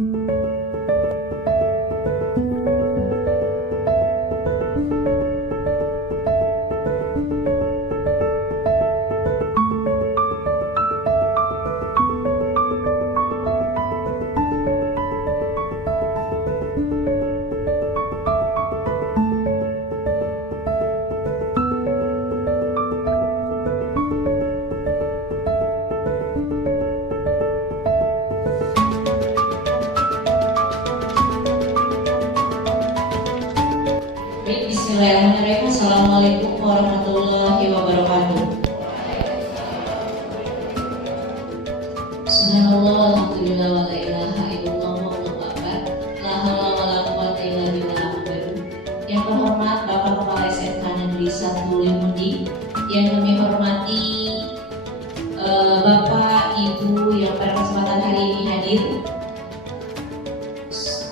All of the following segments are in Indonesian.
Bismillahirrahmanirrahim. Assalamualaikum warahmatullahi wabarakatuh. Subhanallah, alhamdulillah, wa la ilaha illallah, wallahu akbar. La haula wa la quwwata illa billah. Yang terhormat Bapak Kepala SMK Negeri 1 Limundi, yang kami hormati Bapak Ibu yang pada kesempatan hari ini hadir.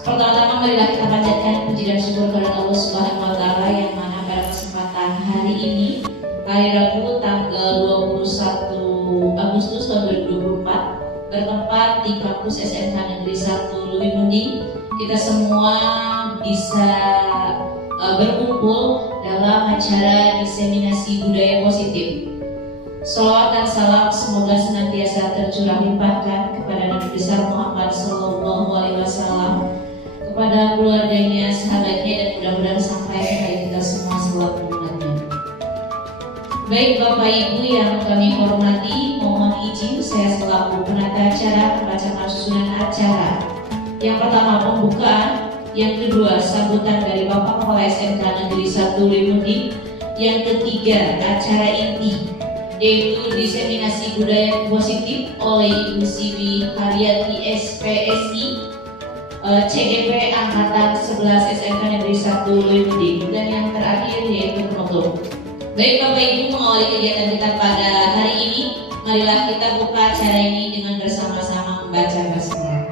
Pertama-tama marilah kita panjatkan puji dan syukur kepada Allah Subhanahu wa taala yang mana pada kesempatan hari ini, hari Rabu tanggal 21 Agustus tahun 2024, bertempat di kampus SMK Negeri 1 Limundi, kita semua bisa berkumpul dalam acara diseminasi budaya positif. Salawat dan salam semoga senantiasa tercurah limpahkan kepada Nabi besar Muhammad SAW, kepada keluarganya, sahabatnya, dan mudah-mudahan sampai kepada kita semua selalu mendengarnya. Baik Bapak Ibu yang kami hormati, mohon izin saya selaku penata acara membacakan susunan acara. Yang pertama pembukaan, yang kedua sambutan dari Bapak Kepala SMK Negeri 1 Limundi, yang ketiga acara inti yaitu diseminasi budaya positif oleh Ibu Siwi Haryati SPSI CGP Angkatan 11 SMK Negeri 1 Limundi, dan yang terakhir yaitu penutup. Baik Bapak Ibu, mengawali kegiatan kita pada hari ini, marilah kita buka acara ini dengan bersama-sama membaca basmalah.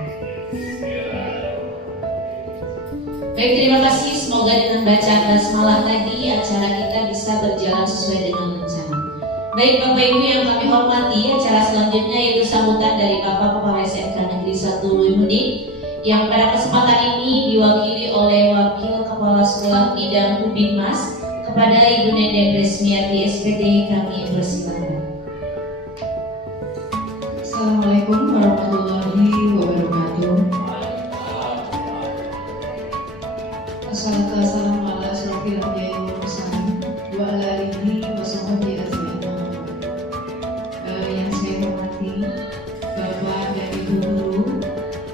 Baik, terima kasih. Semoga dengan bacaan basmalah tadi acara kita bisa berjalan sesuai dengan rencana. Baik Bapak Ibu yang kami hormati, acara selanjutnya yaitu sambutan dari Bapak Kepala SMK Negeri 1 Limundi, yang pada kesempatan ini diwakili oleh Wakil Kepala Sekolah Bidang Hubinmas kepada Ibu Nende Resmiati SPD. Kami persilakan. Assalamualaikum warahmatullahi wabarakatuh. Assalamualaikum warahmatullahi wabarakatuh. Wa ala alihi wa sahbihi ajma'in. Yang saya hormati Bapak dan Ibu Guru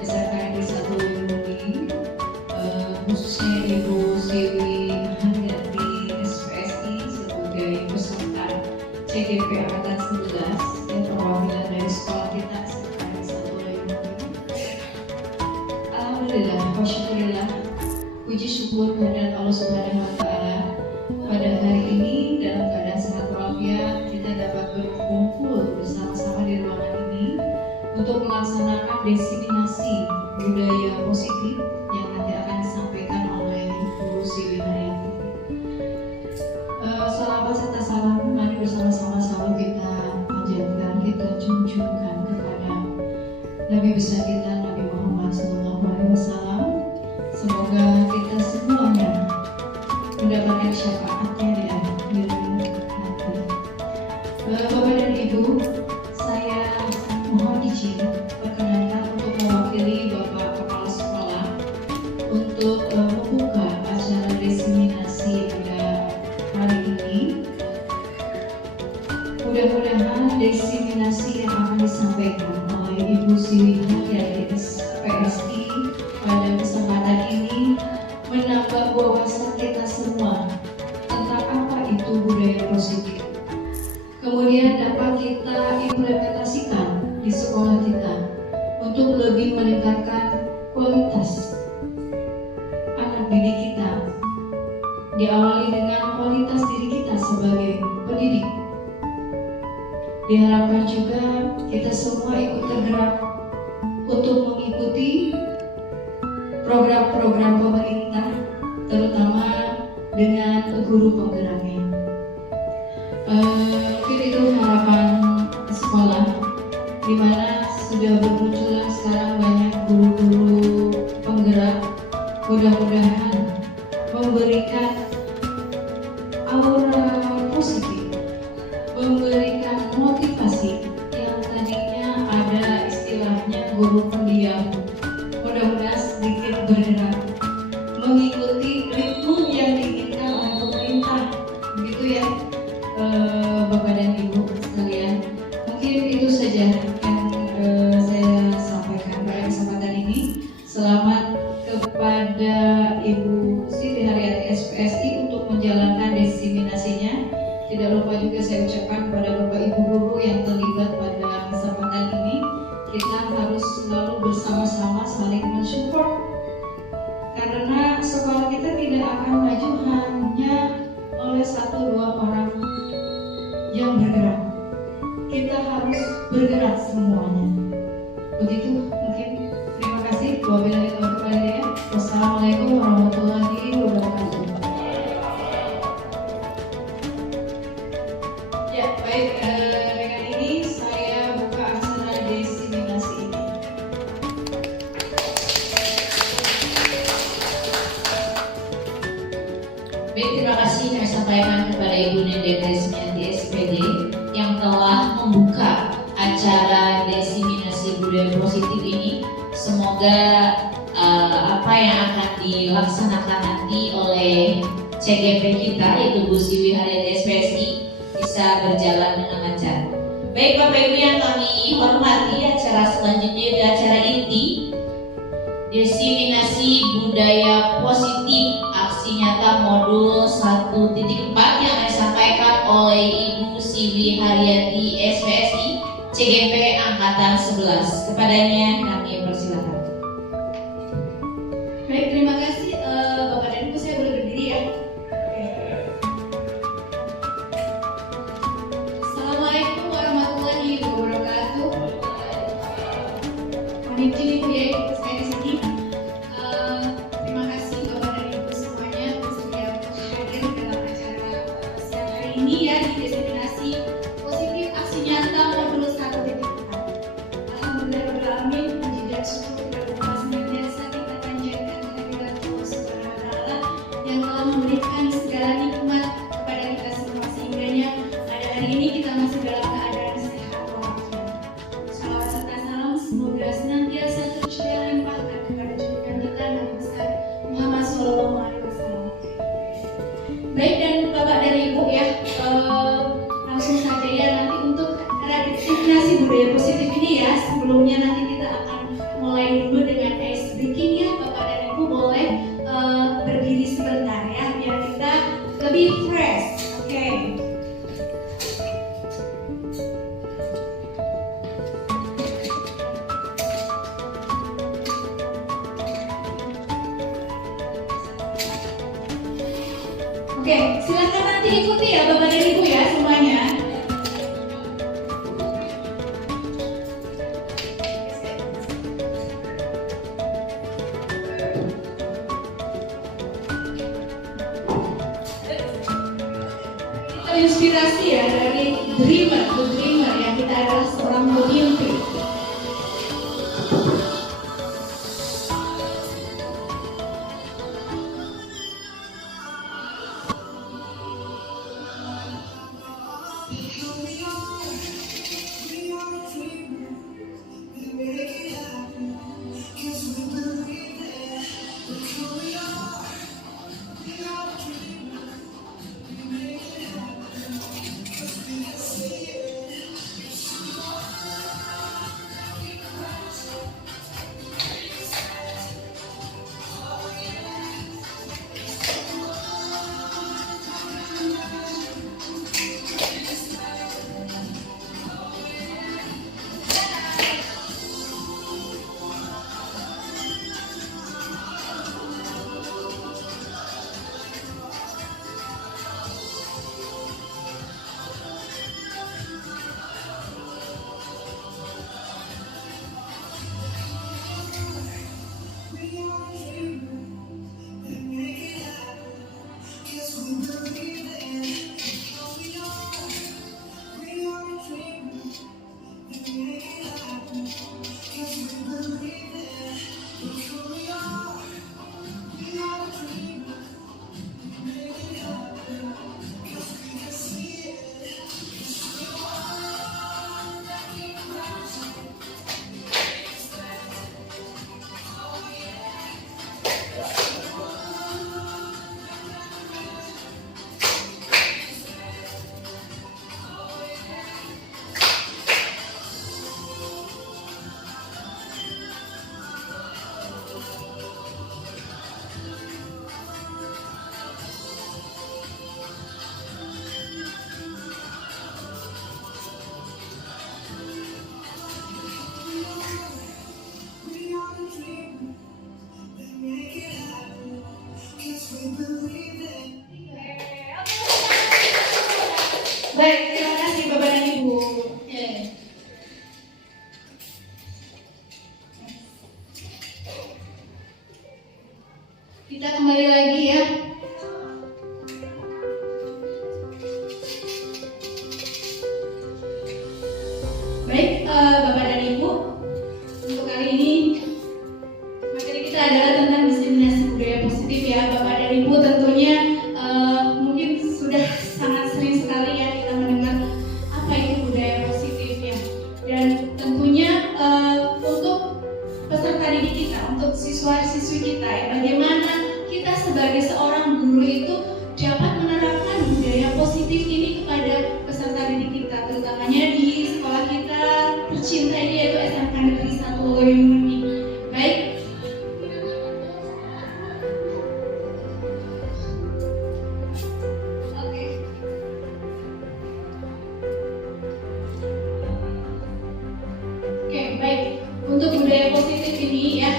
SMK Negeri 1 Limundi, khususnya Ibu Siwi Haryati SPSI sebagai peserta CGP Angkatan 11 yang perwakilan dari sekolah kita SMK Negeri 1 Limundi. Alhamdulillah, wasyukurillah, puji syukur kehadirat Allah Subhanahu wa taala, pada hari ini dalam keadaan sehat walafiat kita dapat berkumpul bersama-sama di ruangan ini untuk melaksanakan diseminasi budaya positif yang nanti akan disampaikan oleh Ibu Siwi Haryati. Salawat serta salam mari bersama-sama selalu kita panjatkan, kita junjungkan kepada Nabi besar kita Nabi Muhammad SAW. Semoga kita semuanya mendapatkan syafaatnya di akhir nanti. Bapak dan Ibu, saya mohon izin perkenankan untuk mewakili Bapak Kepala Sekolah untuk membuka acara diseminasi pada hari ini. Mudah-mudahan diseminasi yang akan disampaikan oleh Ibu Siwi Haryati SPSI pada kesempatan ini menambah wawasan kita semua tentang apa itu budaya positif. Kemudian dapat kita implementasikan di sekolah kita untuk lebih meningkatkan kualitas anak didik kita. Diawali dengan kualitas diri kita sebagai pendidik. Diharapkan juga kita semua ikut tergerak untuk mengikuti program-program pemerintah, terutama dengan guru penggeraknya. Mungkin itu harapan sekolah, di mana sudah bermunculan sekarang banyak guru-guru mudah-mudahan memberikan aura positif, memberikan motivasi yang tadinya ada istilahnya guru pendiam, mudah-mudahan sedikit bergerak mengikuti ritme yang diinginkan oleh pemerintah, begitu ya Bapak dan Ibu sekalian. Mungkin itu saja yang saya sampaikan pada kesempatan ini. Selamat kepada Ibu Siti Haryati SPSI untuk menjalankan desiminasinya. Tidak lupa juga saya ucapkan kepada Bapak Ibu guru yang terlibat pada kesempatan ini. Kita harus selalu bersama-sama saling mensupport, karena sekolah kita tidak akan maju hanya oleh 1-2 orang yang bergerak. Kita harus bergerak semuanya. Begitu mungkin. Terima kasih. Wabillahi taufiq wal hidayah. Wassalamualaikum warahmatullahi wabarakatuh. Ya, baik, dengan ini saya buka acara desiminasi ini. Baik, terima kasih kami sampaikan kepada Ibu Nende Tresmianti SPD yang telah membuka acara desiminasi budaya positif ini. Semoga apa yang akan dilaksanakan nanti oleh CGP kita, yaitu Bu Siwi Haryati SPSI, bisa berjalan dengan lancar. Baik Bapak Ibu yang kami hormati, acara selanjutnya adalah acara inti desiminasi budaya positif aksi nyata modul 1.4 yang disampaikan oleh Ibu Siwi Haryati SPSI CGP Angkatan 11. Kepadanya kami persilakan. Baik, terima kasih Bapak dan Ibu, saya boleh berdiri ya. Assalamualaikum warahmatullahi wabarakatuh. Mohon izin Ibu ya, ikut saya di sini. Terima kasih Bapak dan Ibu semuanya bersedia untuk hadir dalam acara siang hari ini ya, di desiminasi positif aksi nyata modul 1.4. Alhamdulillahirrahmanirrahim, puji dan syukur kepada Allah senantiasa kita panjatkan kehadirat Allah Subhanahu wa Ta'ala yang telah memberikan segala nikmat kepada kita semua, sehingganya pada hari ini kita masih dalam keadaan sehat walafiat. Salawat serta salam semoga senantiasa tercurah limpahkan kepada junjungan kita Nabi besar Muhammad Sallallahu Alaihi Wasallam. Baik, dan Bapak dan Ibu ya, langsung saja ya nanti untuk desiminasi budaya positif ini ya. Sebelumnya nanti kita akan mulai dulu dengan ice breaking ya. Bapak dan Ibu boleh berdiri sebentar ya, biar kita lebih fresh. Oke. Oke, silakan nanti ikuti ya Bapak dan Ibu ya semuanya. Inspirasi ya dari The Dreamer yang kita adalah seorang pemimpi. Kita kembali lagi ya. Baik, Bapak dan Ibu, untuk kali ini materi kita adalah tentang diskriminasi budaya positif ya. Bapak dan Ibu tentunya mungkin sudah sangat sering sekali ya kita mendengar apa itu budaya positif ya. Dan tentunya untuk peserta didik kita, untuk siswa-siswi kita ya, bagaimana kita sebagai seorang guru itu dapat menerapkan budaya positif ini kepada peserta didik kita, terutamanya di sekolah kita tercinta ini yaitu SMK Negeri 1 Loyolmuni. Baik. Oke. Oke, baik. Untuk budaya positif ini ya.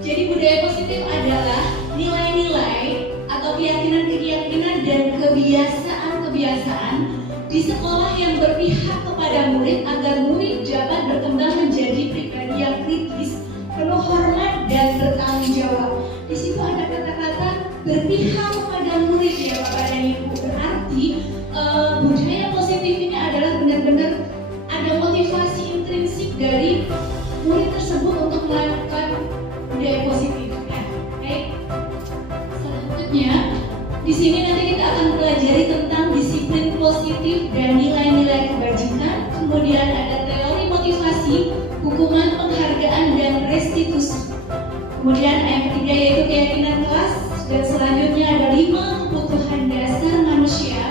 Jadi budaya positif adalah nilai-nilai atau keyakinan-keyakinan dan kebiasaan-kebiasaan di sekolah yang berpihak kepada murid agar murid dapat berkembang menjadi pribadi yang kritis, penuh hormat dan bertanggung jawab. Di situ ada kata-kata berpihak kepada murid ya Bapak dan Ibu. Berarti budaya positif ini adalah benar-benar ada motivasi intrinsik dari murid tersebut untuk melakukan budaya positif ya. Baik. Selanjutnya di sini nanti kita akan pelajari tentang disiplin positif dan nilai-nilai kebajikan. Kemudian ada teori motivasi, hukuman, penghargaan, dan restitusi. Kemudian yang ketiga yaitu keyakinan kelas. Dan selanjutnya ada 5 kebutuhan dasar manusia.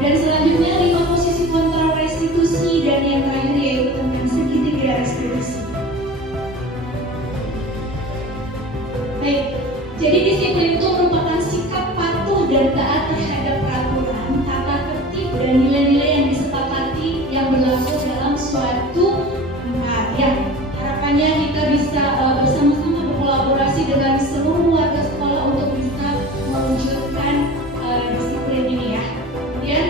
Dan selanjutnya 5 posisi kontrol restitusi. Dan yang terakhir yaitu tentang segitiga restitusi. Baik, jadi disiplin itu merupakan sikap patuh dan taat terhadap peraturan, tata tertib, dan nilai-nilai yang disepakati yang berlaku dalam suatu tempat. Ya, harapannya kita bisa bersama-sama berkolaborasi dengan seluruh warga sekolah untuk bisa mewujudkan disiplin ini ya. Kemudian,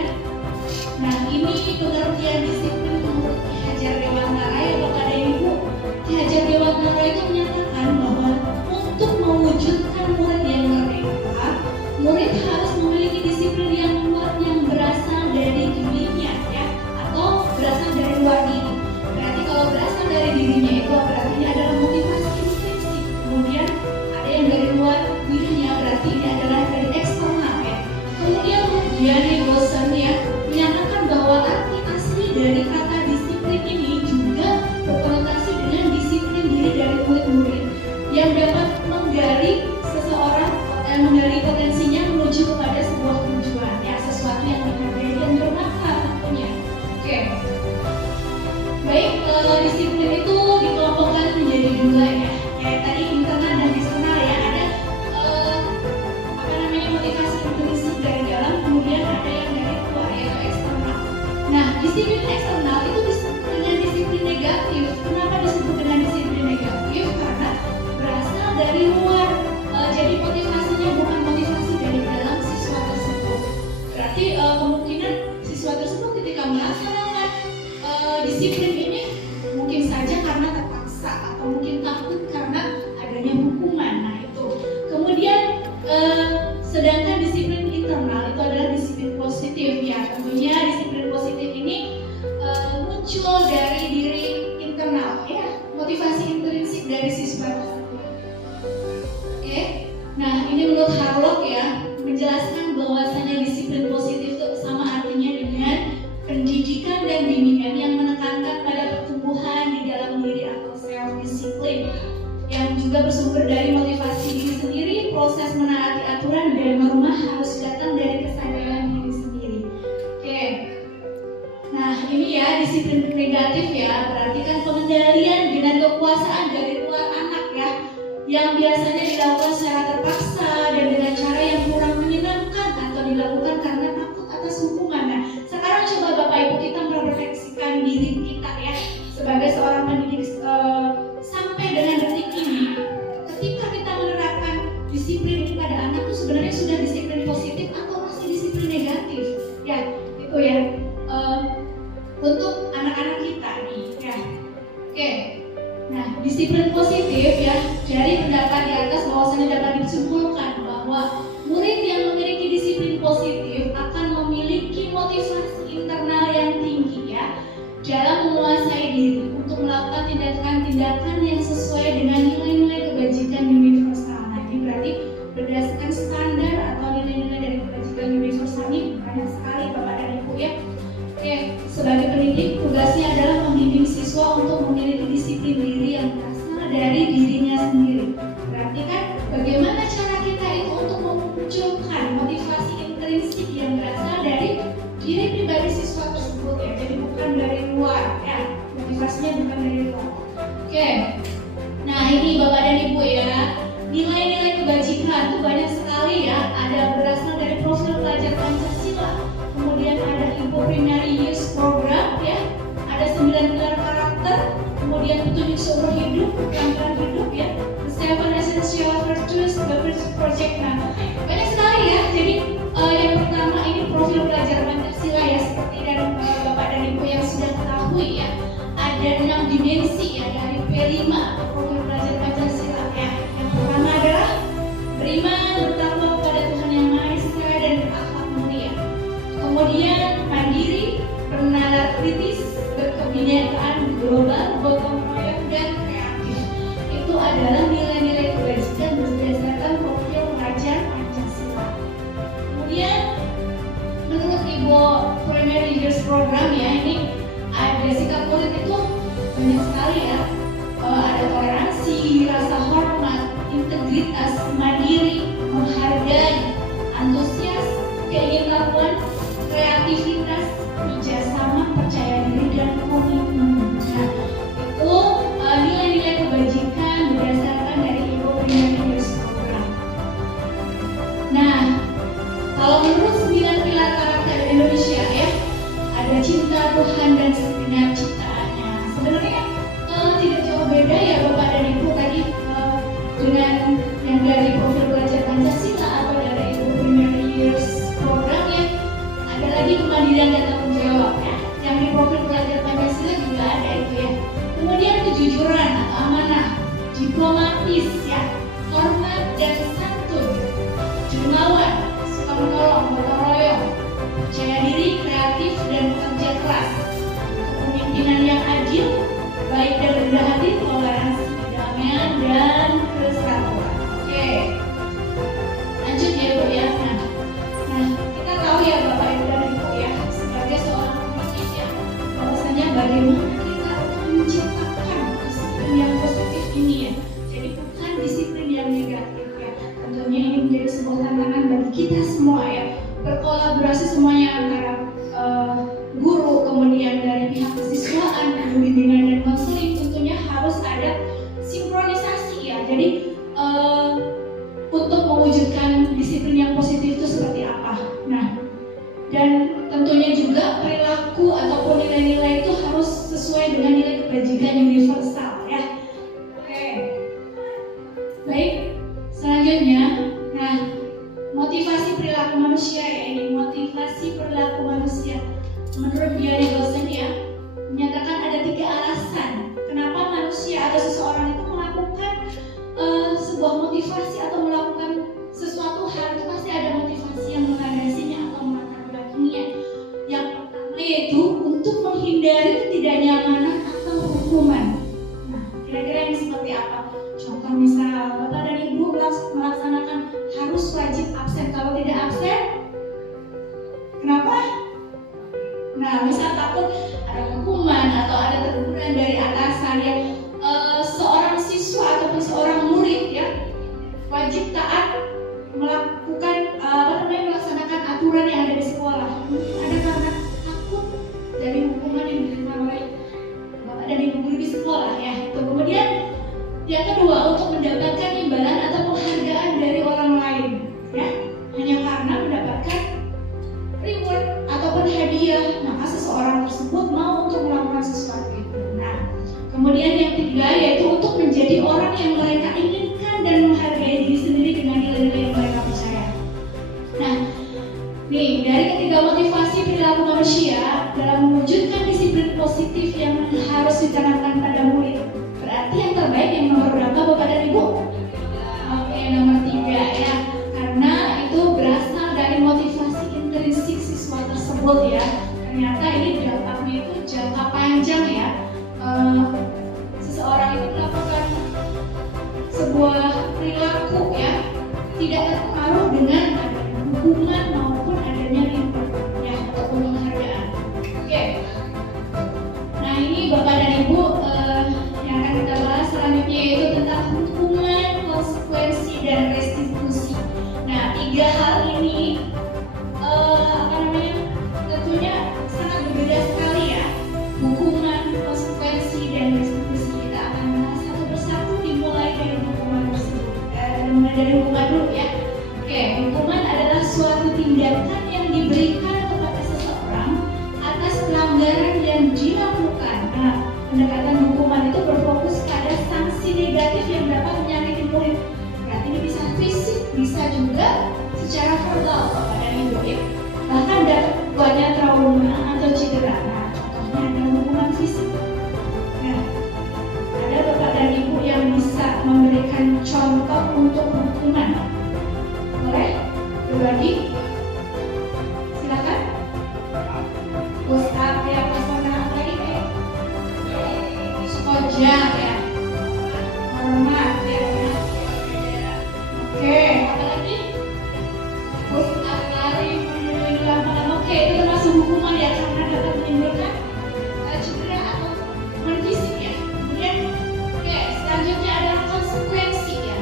nah ini pengertian disiplin menurut Ki Hajar Dewantara ya Bapak dan Ibu. Ki Hajar Dewantara itu menyatakan bahwa untuk mewujudkan murid yang merdeka, murid harus memiliki disiplin yang kuat yang berasal dari dirinya ya, atau berasal dari luar diri. Berarti kalau berasal dari dirinya itu berarti ini adalah motivasi intrinsik. Kemudian ada yang dari luar dirinya, berarti ini adalah dari eksternal ya. Kemudian Diane Gosen ya menyatakan bahwa arti asli dari kata disiplin ini juga berkonotasi dengan disiplin diri dari murid-murid yang dapat menggali seseorang, menggali potensinya menuju kepada sebuah tujuan ya, sesuatu yang dihargai dan bermanfaat tentunya. Oke. Baik, disiplin itu dikelompokkan menjadi 2 ya. Kayak tadi internal dan eksternal ya. Ada motivasi intrinsik dari dalam, kemudian ada yang dari luar yaitu eksternal. Nah, disiplin eksternal itu disebut dengan disiplin negatif. Kenapa disebut dengan disiplin negatif? Karena berasal dari luar. Jadi motivasinya bukan motivasi dari dalam siswa tersebut. Berarti kemungkinan siswa tersebut ketika melaksanakan disiplin ini mungkin saja karena terpaksa atau mungkin takut karena adanya hukuman. Nah itu. Kemudian sedangkan disiplin internal itu adalah disiplin positif ya. Tentunya disiplin positif ini muncul dari diri internal ya, motivasi intrinsik dari siswa tersebut. Oke. Nah, ini menurut Harlock ya menjelaskan bahwasanya disiplin positif itu sama artinya dengan pendidikan dan bimbingan yang menekankan pada pertumbuhan di dalam diri atau self disiplin yang juga bersumber dari motivasi diri sendiri. Proses menaati aturan dan norma harus datang dari kesadaran diri sendiri. Oke. Nah, ini ya disiplin negatif ya, berarti kan pengendalian dengan kekuasaan dari luar anak ya, yang biasanya dilakukan secara terpaksa dan dengan cara yang kurang menyenangkan atau dilakukan karena takut atas hukuman. Nah, sekarang coba Bapak Ibu kita merefleksikan diri kita ya sebagai seorang pendidik sampai dengan detik ini. Ketika kita menerapkan disiplin ini pada anak itu sebenarnya sudah disiplin positif atau masih disiplin negatif? Ya, itu ya. Untuk anak-anak kita nih ya. Oke. Nah, disiplin positif ya, dari pendapat di atas bahwasanya dapat disimpulkan positif akan memiliki motivasi internal yang tinggi ya dalam menguasai diri untuk melakukan tindakan-tindakan yang sesuai dengan nilai-nilai kebajikan universal. Nah, ini berarti berdasarkan standar atau nilai-nilai dari kebajikan universal ini banyak sekali Bapak dan Ibu ya. Oke, sebagai pendidik tugasnya adalah membimbing siswa untuk memiliki disiplin diri yang berasal dari dirinya sendiri. Berarti kan bagaimana cara kita itu untuk memunculkan motivasi intrinsik yang berasal dari diri pribadi siswa tersebut ya. Jadi bukan dari luar ya. Motivasinya bukan dari luar. Oke. Nah, ini Bapak dan Ibu ya. Nilai-nilai kebajikan itu banyak sekali ya. Ada berasal dari profil pelajar Pancasila. Kemudian ada Ibu Primary Youth Program ya. Ada 9 pilar karakter, kemudian petunjuk seumur hidup, keterampilan hidup ya. The 7 Essential Virtues, the Project. Nah, banyak sekali ya. Jadi yang pertama ini profil pelajar Pancasila ya, seperti dan Bapak dan Ibu yang sudah ketahui ya. Ada 6 dimensi ya dari P5 atau profil pelajar Pancasila ya. Yang pertama adalah beriman, bertakwa kepada Tuhan Yang Maha Esa dan berakhlak mulia. Kemudian mandiri, bernalar kritis, berkebinekaan global, gotong royong dan kreatif. Itu adalah nilai-nilai kebajikan berdasarkan profil pelajar Pancasila. Kemudian menurut Ibu Primary Years Program ya, ini ada sikap murid itu banyak sekali ya. Ada toleransi, rasa hormat, integritas, mandiri, menghargai, antusias, keingintahuan, kreativitas, kerjasama, percaya diri dan komitmen. Nah, itu nilai-nilai kebajikan berdasarkan dari Ibu Primary Years Program. Nah, kalau menurut 9 pilar karakter Indonesia ya, ada cinta Tuhan dan segenap ciptaannya. Sebenarnya tidak jauh beda ya Bapak dan Ibu tadi dengan yang dari profil pelajar Pancasila atau dari Ibu Primary Years Program ya. Ada lagi kemandirian dan tanggung jawab ya. Yang di profil pelajar Pancasila juga ada itu ya. Kemudian kejujuran atau amanah, diplomatis ya, hormat dan santun, dermawan, suka menolong, gotong royong, percaya diri, kreatif dan bekerja keras, kepemimpinan yang adil, baik dan rendah hati, toleransi, kedamaian dan kesatuan. Oke, lanjut ya Bu ya. Nah, kita tahu ya Bapak Ibu dan Ibu ya, sebagai seorang pendidik ya, bahwasanya bagaimana kita menciptakan disiplin yang positif ini ya. Jadi bukan disiplin yang negatif ya. Tentunya ini menjadi sebuah tantangan bagi kita semua ya. Berkolaborasi semuanya antara guru, kemudian dari pihak kesiswaan, guru bimbingan dan konseling, tentunya harus ada sinkronisasi ya. Jadi untuk mewujudkan disiplin yang positif itu seperti apa? Nah, dan tentunya juga perilaku ataupun nilai-nilai itu harus sesuai dengan nilai kebajikan universal ya. Oke, baik. Selanjutnya, nah, motivasi perilaku manusia ya, ini motivasi perilaku manusia. Menurut Diana Gosen ya, menyatakan ada 3 alasan kenapa manusia atau seseorang itu melakukan sebuah motivasi atau melakukan sesuatu hal, itu pasti ada motivasi yang melandasinya atau melatar belakanginya. Yang pertama yaitu untuk menghindari ketidaknyamanan atau hukuman. Nah, kira-kira ini seperti apa? Contoh misal Bapak dan Ibu melaksanakan harus wajib absen, kalau tidak absen kenapa? Nah, misal takut ada hukuman atau ada teguran dari atasan ya. Seorang siswa ataupun seorang murid ya wajib taat melakukan melaksanakan aturan yang ada di sekolah. Ada karena takut dari hukuman yang diterima oleh Bapak dan Ibu guru di sekolah ya. Kemudian yang kedua, untuk mendapatkan imbalan atau penghargaan dari orang lain ya, hanya karena mendapatkan reward ataupun hadiah, maka seseorang tersebut mau untuk melakukan sesuatu itu. Nah, kemudian yang ketiga yaitu untuk menjadi orang yang mereka inginkan dan menghargai diri sendiri dengan nilai-nilai yang mereka percaya. Nah, nih dari ketiga motivasi perilaku manusia dalam mewujudkan disiplin positif yang harus ditanamkan pada murid. Berarti yang terbaik yang nomor berapa Bapak dan Ibu? Oke, nomor 3 ya. Karena itu berasal dari motivasi sebuah perilaku ya tidak terpengaruh dengan adanya hukuman maupun adanya reward ya atau penghargaan. Oke. Nah ini Bapak dan Ibu yang akan kita bahas selanjutnya yaitu tentang hukuman, konsekuensi dan restitusi. Nah 3 hal ini tentunya sangat berbeda sekali ya. Hukuman, konsekuensi dan restitusi kita akan bahas satu persatu dimulai dari hukuman tersebut. Dimulai dari hukuman dulu ya. Oke, hukuman adalah suatu tindakan yang diberikan kepada seseorang atas pelanggaran yang dilakukan. Nah, pendekatan hukuman itu berfokus pada sanksi negatif yang dapat menyakiti murid. Berarti ini bisa fisik, bisa juga secara verbal Bapak dan Ibu ya. Bahkan dakwanya trauma atau cedera. Nah, contohnya adalah hukuman fisik. Nah, ada Bapak dan Ibu yang bisa memberikan contoh untuk hukuman. Boleh? Berbagi? Silakan. Push up ya, push up apa lagi? Sekojak ya. Hormat ya. Oke, apa lagi? Push up lari menyelidiki lapangan. Oke, itu termasuk hukuman ya karena dapat menimbulkan cedera atau hukuman fisik ya. Kemudian, oke, selanjutnya adalah konsekuensi ya.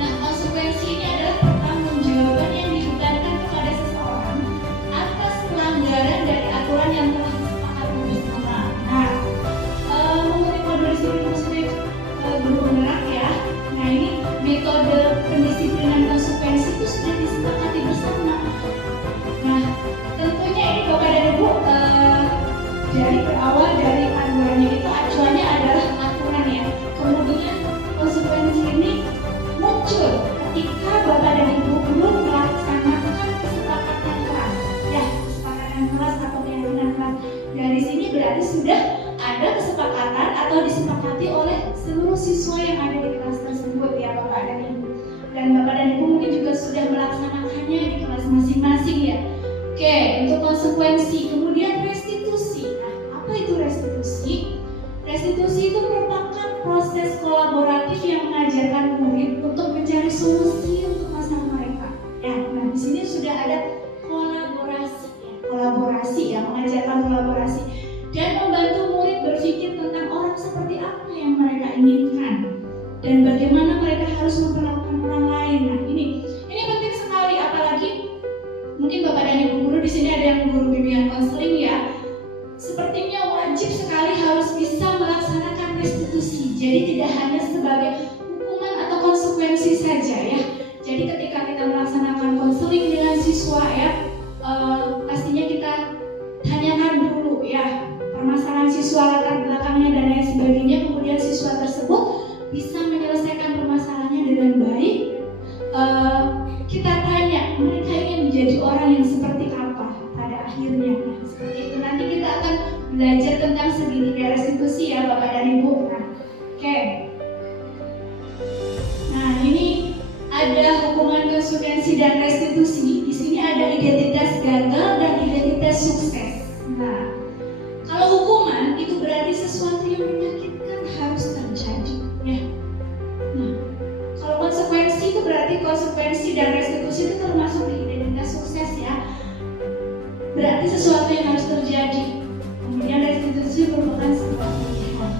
Nah, konsekuensi ini adalah pertanggungjawaban yang dibebankan kepada seseorang atas pelanggaran dari aturan yang telah disepakati bersama. Nah, mengutip modul disiplin positif guru penggerak ya. Nah, ini metode pendisiplinan konsekuensi itu sudah disepakati bersama. Nah, tentunya ini Bapak dan Ibu dari berawal dari panduannya itu acuannya adalah aturan ya. Kemudian konsekuensi ini muncul ketika Bapak dan Ibu belum melaksanakan kesepakatan kelas. Ya, kesepakatan kelas atau keyakinan kelas. Dari sini berarti sudah ada kesepakatan atau disepakati oleh seluruh siswa yang ada di kelas tersebut ya Bapak dan Ibu. Dan Bapak dan Ibu mungkin juga sudah melaksanakannya di kelas masing-masing ya. Oke, untuk konsekuensi, kemudian restitusi. Nah, apa itu restitusi? Restitusi itu merupakan proses kolaboratif yang mengajarkan murid untuk mencari solusi untuk masalah mereka. Ya, nah di sini sudah ada kolaborasi ya, mengajarkan kolaborasi dan membantu murid berpikir tentang orang seperti apa yang mereka inginkan dan bagaimana mereka harus memperlakukan orang lain. Nah, ini penting sekali, apalagi mungkin Bapak dan Ibu guru di sini ada yang guru bimbingan konseling ya. Sepertinya wajib sekali harus bisa melaksanakan restitusi. Jadi tidak hanya sebagai hukuman atau konsekuensi saja ya. Jadi ketika kita melaksanakan konseling dengan siswa ya, pastinya kita tanyakan dulu ya permasalahan siswa, latar belakangnya dan lain sebagainya. Kemudian siswa tersebut bisa menyelesaikan permasalahannya dengan baik. Kita tanya mereka ingin menjadi orang yang seperti apa pada akhirnya. Nah, seperti itu nanti kita akan belajar tentang segitiga restitusi ya Bapak dan Ibu. Nah, oke. Nah, ini ada hukuman, konsekuensi dan restitusi. Di sini ada identitas gagal dan identitas sukses. Nah, kalau hukuman itu berarti sesuatu yang menyakitkan harus terjadi ya. Nah, kalau konsekuensi itu berarti konsekuensi dan restitusi itu termasuk di identitas sukses ya. Berarti sesuatu yang harus terjadi. Kemudian restitusi merupakan sebuah pilihan.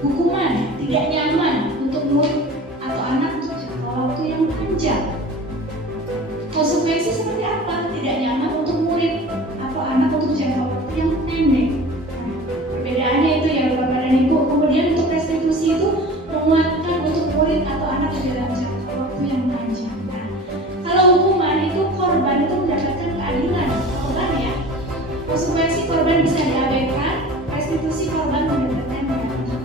Hukuman tidak nyaman untuk murid atau anak untuk jangka waktu yang panjang. Konsekuensi seperti apa? Tidak nyaman untuk murid atau anak untuk jangka waktu yang pendek. Nah, perbedaannya itu ya Bapak dan Ibu. Kemudian untuk restitusi itu menguatkan untuk murid atau anak dalam jangka waktu yang panjang. Nah, kalau hukuman itu korban itu mendapatkan keadilan, korban ya. Konsekuensi korban bisa diabaikan, restitusi korban mendapatkan keadilan.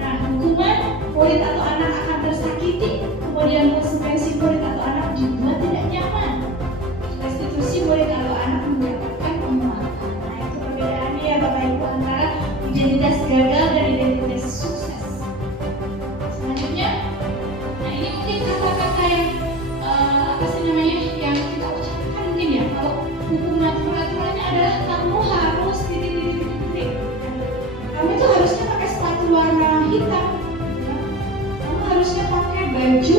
Nah, hukuman murid atau anak akan tersakiti, kemudian konsekuensi murid atau anak juga tidak nyaman. Restitusi murid atau anak mendapatkan penguatan. Nah, itu perbedaannya ya Bapak Ibu antara identitas gagal dan identitas sukses. Selanjutnya, nah ini mungkin kata-kata yang yang kita ucapkan mungkin ya. Kalau hukuman peraturannya adalah kamu harus titik. Kamu itu harusnya pakai sepatu warna hitam. Ya. harusnya pakai baju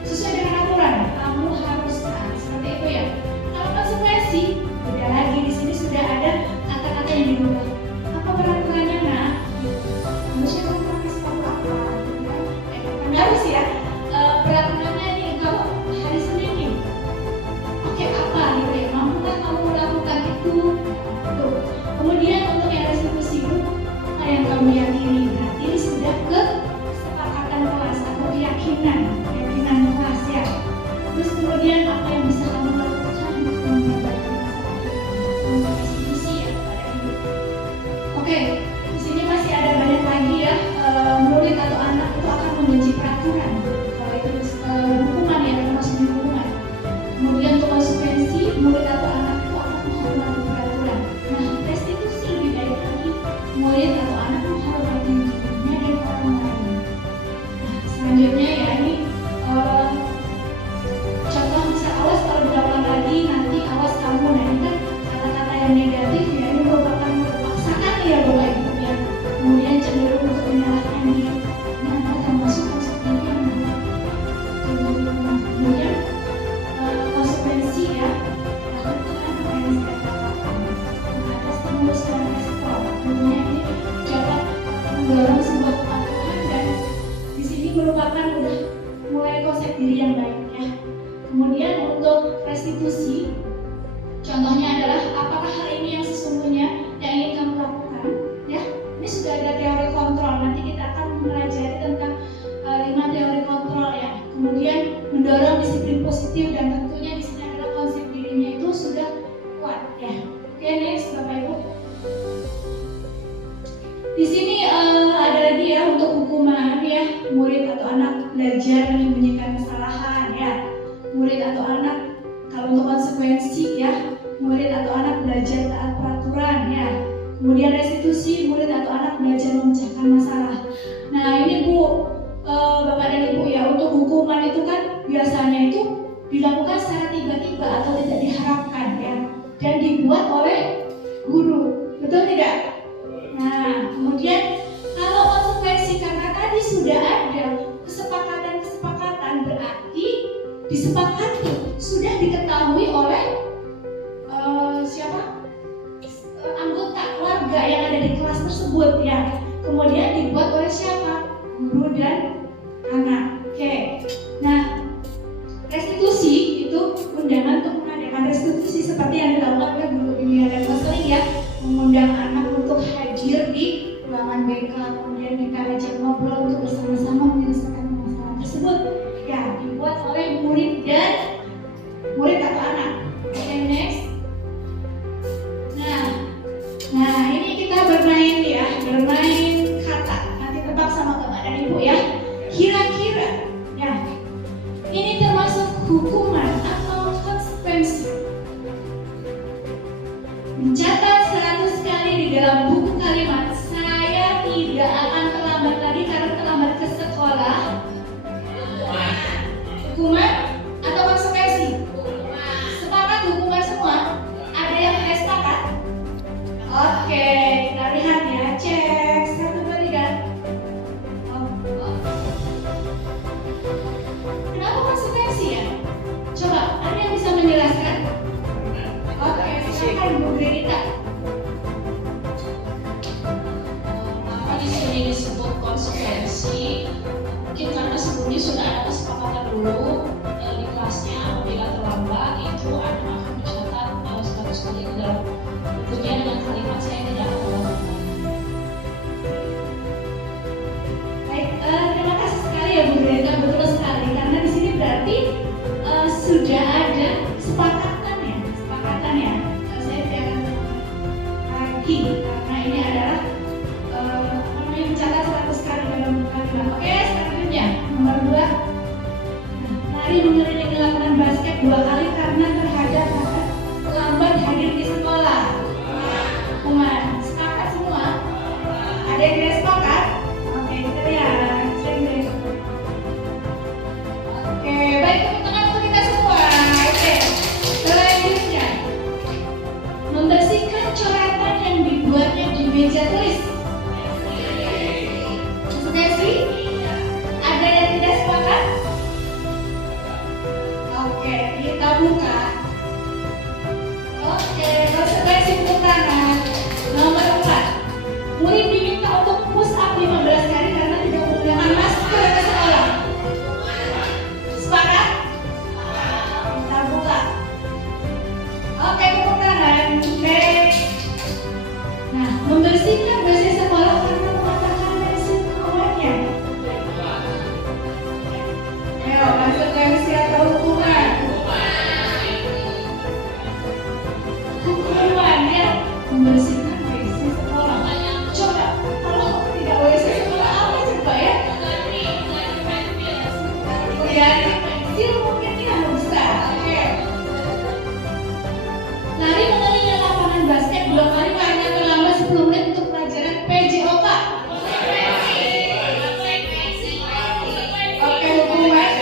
sesuai dengan aturan, kamu harus taat seperti itu ya. Kalau konsekuensi, beda lagi. Di sini sudah ada kata-kata yang dirubah. Apa peraturannya nak? Harusnya kamu pakai sepatu apa? Harus ya. Peraturannya nih, kamu hari Senin nih pakai apa gitu ya? Mampukah kamu melakukan itu? Tuh. Kemudian untuk yang restitusi itu yang kamu yakini, berarti ini sudah ke kesepakatan kelas atau keyakinan kelas ya. Terus kemudian apa yang bisa kamu lakukan untuk memperbaiki masalah untuk restitusi ya kepada ibu. Oke, di sini masih ada banyak lagi ya. Murid atau anak itu akan membenci peraturan. Kalau itu hukuman ya, maksudnya hukuman. Kemudian untuk konsekuensi, murid atau anak itu akan menghormati peraturan. Nah, restitusi lebih baik lagi, murid atau anak menghormati dirinya dan orang lain. Nah, selanjutnya ya ini contoh misal awas kalau dilakukan lagi nanti awas kamu. Nah ini kan kata-kata yang negatif ya, ini merupakan paksaan ya Bapak Ibu ya. Kemudian cenderung untuk menyalahkan diri. Nah, termasuk konsekuensi yang kemudian konsekuensi ya, lakukan apa yang saya katakan. Nah, ada stimulus dan respon. Tentunya ini dapat mendorong sebuah kepatuhan dan di sini merupakan udah mulai konsep diri yang baik ya. Kemudian untuk restitusi, contohnya adalah apakah hal ini yang sesungguhnya yang ingin kamu lakukan ya. Ini sudah ada teori kontrol, nanti kita akan mempelajari tentang 5 teori kontrol ya. Kemudian mendorong disiplin positif dan tentunya di sini adalah konsep dirinya itu sudah kuat ya. Oke, next Bapak Ibu. Di sini ada lagi ya untuk hukuman ya, murid atau anak belajar menyembunyikan kesalahan ya. Murid atau anak, kalau untuk konsekuensi ya, murid atau anak belajar taat peraturan ya. Kemudian restitusi, murid atau anak belajar memecahkan masalah. Nah ini Bu, Bapak dan Ibu ya, untuk hukuman itu kan biasanya itu dilakukan secara tiba-tiba atau tidak diharapkan ya, dan dibuat oleh guru, betul tidak? Nah, kemudian kalau konsekuensi karena tadi sudah ada kesepakatan berarti disepakati, sudah diketahui oleh siapa? Anggota keluarga yang ada di kelas tersebut ya. Kemudian dibuat oleh siapa? Guru dan anak. Oke. Nah, restitusi itu undangan untuk mengadakan restitusi seperti yang dilakukan oleh guru bimbingan dan konseling ya, mengundang anak untuk hadir di ruangan BK, kemudian kita ajak ngobrol untuk bersama-sama menyelesaikan masalah tersebut ya, dibuat oleh murid atau anak. Ayo, konsekuensi atau hukuman? Hukuman ya, membersihkan WC sekolah. Coba, kalau tidak WC sekolah apa coba ya? Ya, pensil mungkin ya bisa. Oke. Lari mengelilingi lapangan basket 2 kali karena terlambat 10 menit untuk pelajaran PJOK. Oke, hukuman.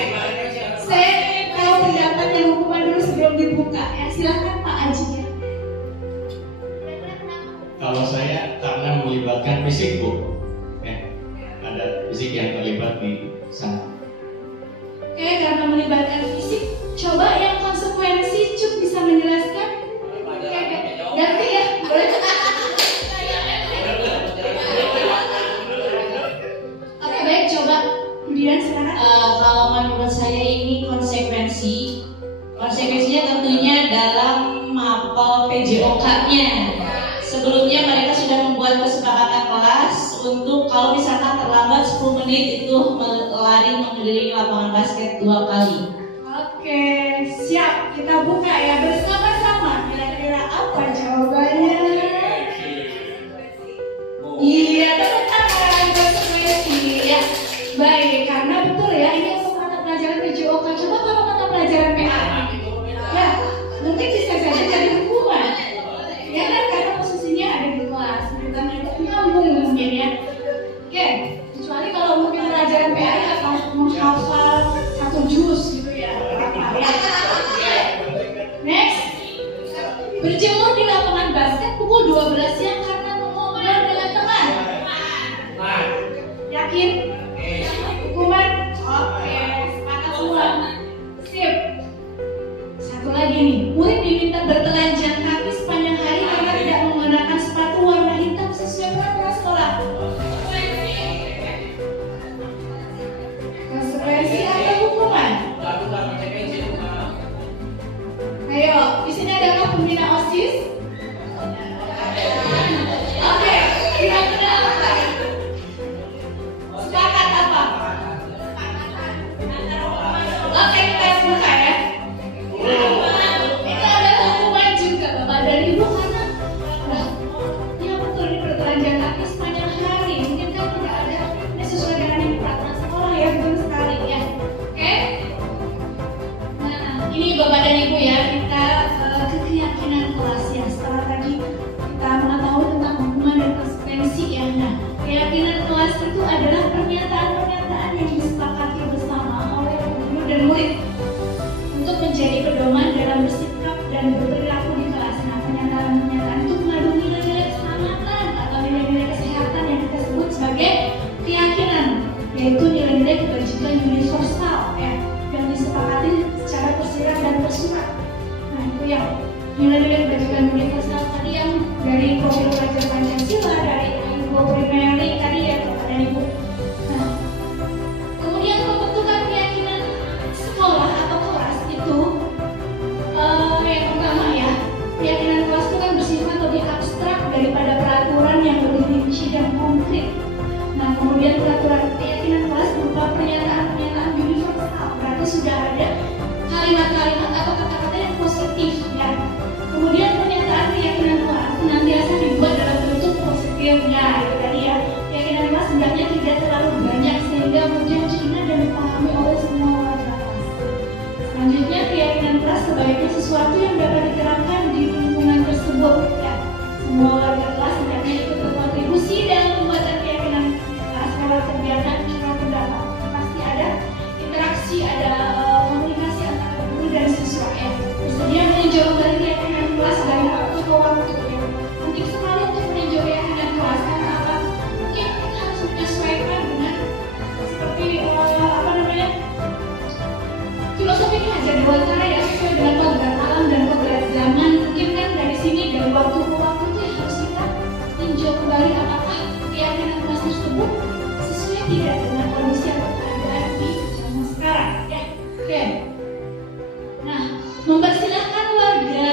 Saya ingin tahu pendapatnya hukuman dulu sebelum dibuka. Ya, silakan Pak Aji. Kalau saya karena melibatkan fisik, Bu. Ada fisik yang terlibat di sana. Oke, karena melibatkan fisik, coba yang konsekuensi Cuk bisa menjelaskan? Oke, ganti ya, boleh? Oke, baik, coba. Kemudian sekarang Kalau menurut saya ini konsekuensinya tentunya dalam mapel PJOK-nya. Sebelumnya mereka sudah membuat kesepakatan kelas untuk kalau misalkan terlambat 10 menit itu lari mengelilingi lapangan basket 2 kali. Oke, siap. Kita buka ya bersama-sama. Kira-kira apa jawabannya? Iya, tepuk tangan. Konsekuensi ya. Baik, karena betul ya ini untuk mata pelajaran PJOK. Coba kalau mata pelajaran PA, ya mungkin bisa saja jadi hukuman. Ya kan, karena posisinya ada di kelas, bukan agak nyambung mungkin ya. Oke, kecuali kalau mungkin pelajaran PA atau menghafal 1 juz gitu ya. Apa ya? Next, berjemur di lapangan basket pukul 12 siang karena mau ngobrol dengan teman. Yakin? Hukuman? Oke, sepakat semua. Sip. Satu lagi nih, murid diminta bertelanjang kaki sepanjang hari karena tidak menggunakan sepatu warna hitam sesuai peraturan sekolah. Konsekuensi atau hukuman? Ayo, di sini adalah pembina OSIS. Oke, kira-kira apa? Sepakat apa? Oke, kita buka ya. Itu adalah hukuman juga Bapak dan Ibu karena ya betul ini bertelanjang kaki sepanjang hari. Mungkin kan tidak ada ini sesuai dengan yang peraturan sekolah ya, betul sekali ya. Oke. Nah, ini Bapak dan Ibu ya, kita ke keyakinan kelas ya. Setelah tadi kita mengetahui tentang hukuman dan konsekuensi ya. Nah, keyakinan kelas itu adalah pernyataan-pernyataan yang disepakati bersama oleh guru dan murid untuk menjadi pedoman dalam bersikap dan berperilaku di kelas. Nah, pernyataan-pernyataan itu mengandung nilai-nilai keselamatan atau nilai-nilai kesehatan yang kita sebut sebagai keyakinan, yaitu nilai-nilai kebajikan universal ya, yang disepakati secara tersirat dan tersurat. Nah, itu yang nilai-nilai kebajikan universal tadi yang dari profil pelajar Pancasila, dari Ibu Primerly tadi ya Bapak dan Ibu. Nah, kemudian pembentukan keyakinan sekolah atau kelas itu yang pertama ya, keyakinan kelas itu kan bersifat lebih abstrak daripada peraturan yang lebih rinci dan konkret. Nah, kemudian peraturan keyakinan kelas berupa pernyataan-pernyataan universal, berarti sudah ada kalimat-kalimat atau kata-kata yang positif ya. Kemudian pernyataan keyakinan kelas senantiasa dibuat dalam bentuk positif ya, itu tadi ya. Keyakinan kelas sebenarnya tidak terlalu banyak sehingga mudah diingat dan dipahami oleh semua warga kelas. Selanjutnya, keyakinan kelas sebaiknya sesuatu yang dapat diterapkan di lingkungan tersebut ya. Semua warga kelas hendaknya ikut berkontribusi dalam pembuatan keyakinan kelas lewat kegiatan curah pendapat. Pasti ada interaksi, ada komunikasi antara guru dan siswa ya. Bersedia meninjau kembali keyakinan kelas dari waktu ke waktu ya. Penting sekali untuk meninjau keyakinan kelas karena apa? Mungkin kita harus menyesuaikan dengan seperti filosofi ini aja diwawancara ya, sesuai dengan kodrat alam dan kodrat zaman. Mungkin kan dari sini dari waktu ke waktu itu harus kita tinjau kembali apakah keyakinan kelas tersebut sesuai tidak dengan kondisi atau keadaan di zaman sekarang ya. Oke. Nah, mempersilahkan warga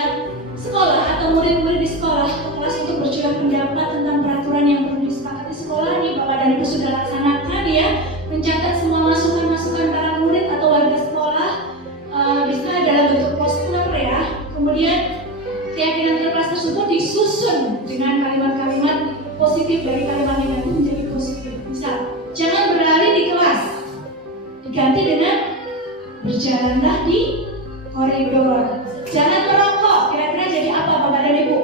sekolah atau murid-murid di sekolah ke kelas untuk bercurah pendapat tentang peraturan yang perlu disepakati sekolah nih Bapak dan Ibu sudah laksanakan ya. Mencatat semua masukan-masukan para murid atau warga diganti dengan berjalanlah di koridor. Jangan merokok. Kira-kira jadi apa Bapak dan Ibu?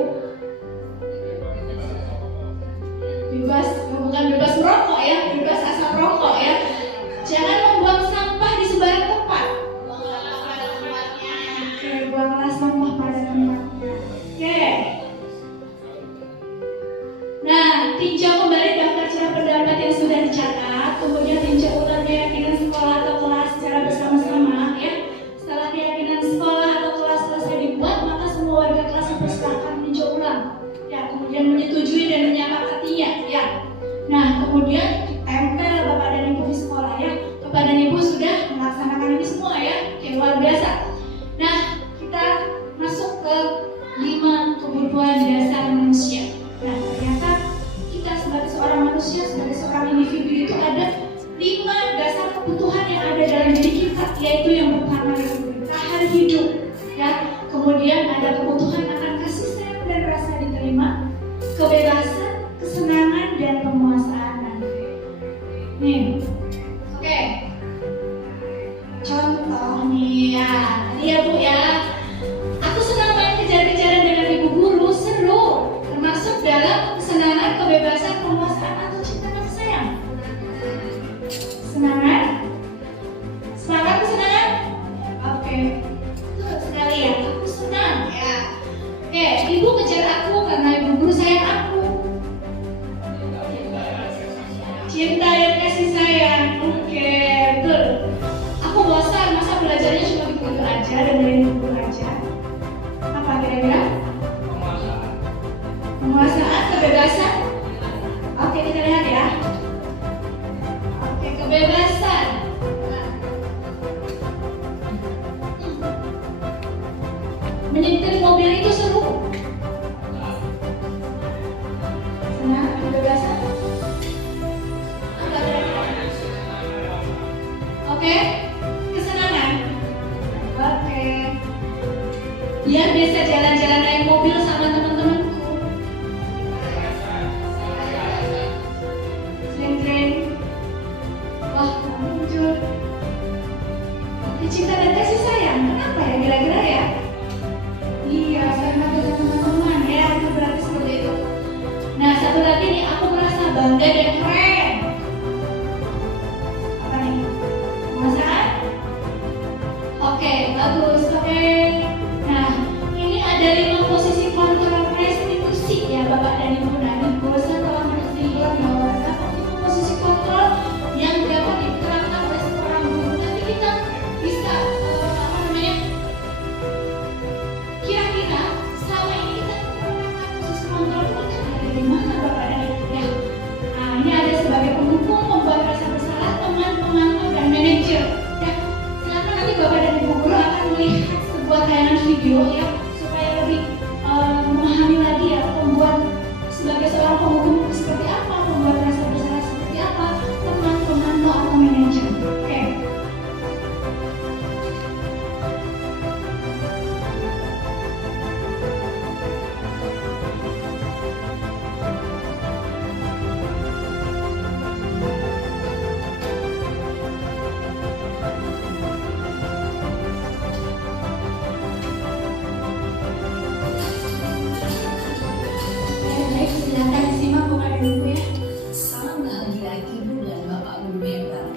Bebas, bukan bebas merokok ya, bebas asap rokok ya. Jangan membuang sampah di sembarang tempat. Oke, buanglah sampah pada tempatnya. Oke. Nah, tinjau kembali daftar curah pendapat yang sudah dicatat, kemudian tinjau ulang keyakinan sekolah atau kelas secara bersama-sama ya. Setelah keyakinan sekolah atau kelas selesai dibuat, maka semua warga kelas mempersilahkan meninjau ulang. Ya, kemudian menyetujui dan menyepakatinya ya. Nah, kemudian ditempel Bapak dan Ibu di sekolah ya. Bapak dan Ibu sudah melaksanakan ini semua ya. Oke, luar biasa. Nah, kita masuk ke 5 kebutuhan dasar manusia. Nah, ternyata kita sebagai seorang manusia, sebagai seorang individu itu ada 5 dasar kebutuhan yang ada dalam diri kita, yaitu yang pertama yaitu bertahan hidup ya. Kemudian ada kebutuhan akan kasih sayang dan rasa diterima, kebebasan, kesenangan dan pemuasaan. Nih, oke. Contoh nih ya, tadi ya Bu ya. Aku senang main kejar-kejaran dengan ibu guru, seru. Termasuk dalam kesenangan, kebebasan, pemuasaan atau cinta kasih sayang. Kesenangan? Semangat kesenangan? Oke. Betul sekali ya, aku senang ya. Oke, ibu kejar aku karena ibu guru sayang aku. Cinta dan kasih sayang. Oke, betul. Aku bosan, masa belajarnya cuma gitu-gitu aja, dengerin guru aja. Apa kira-kira? Penguasaan, kebebasan. Oke, kita lihat ya. Oke, kebebasan. Menyetir mobil itu seru. Senang, kebebasan. Apa kira-kira? Oke, kesenangan. Oke. Biar bisa jalan-jalan naik mobil sama teman-temanku. Keren-keren. Wah, muncul. Oke, cinta dan kasih sayang. Kenapa ya kira-kira ya? Iya, sama dengan teman-teman ya. Itu berarti seperti itu. Nah, satu lagi nih, aku merasa bangga dan keren. Apa nih? Penguasaan? Oke, bagus. Oke. Nah, ini ada 5 posisi kontrol restitusi ya Bapak dan Ibu. Nah, ini bosan telah menunjukkan bahwa terdapat 5 posisi kontrol yang dapat diterapkan oleh seorang guru. Nanti kita bisa kira-kira selama ini kita menerapkan posisi kontrol itu kan ada di mana Bapak dan Ibu ya? Nah, ini ada sebagai pendukung, membuat rasa bersalah, teman, pemantau, dan manajer ya. Silakan nanti Bapak dan Ibu guru akan melihat sebuah tayangan video ya, supaya lebih memahami lagi ya, membuat sebagai seorang penghukum seperti apa, membuat rasa bersalah seperti apa, teman, pemantau, atau manajer. Oke. Baik, silakan disimak Bapak dan Ibu ya. Salam bahagia Ibu dan Bapak Guru hebat.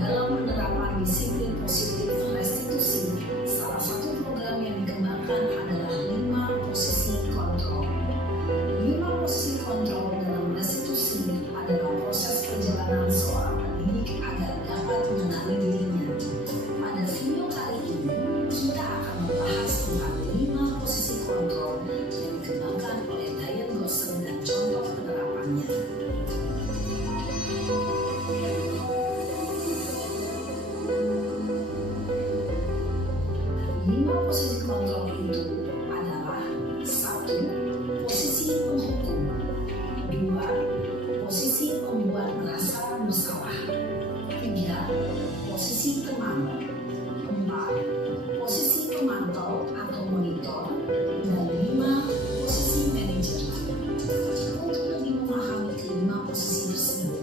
Dalam penerapan disiplin positif restitusi, salah satu program yang dikembangkan adalah 5 posisi kontrol. 5 posisi kontrol dalam restitusi adalah proses perjalanan seorang pendidik agar dapat mengenali dirinya. Pada video kali ini, kita akan membahas tentang 5 posisi kontrol yang dikembangkan oleh Diane Gosling dan contoh penerapannya. 5 posisi kontrol itu adalah 1. Posisi penghukum, 2. Posisi pembuat merasa bersalah, 3. Posisi teman, 4. Posisi pemantau atau monitor, dan 5. Posisi manajer. Untuk lebih memahami kelima posisi tersebut,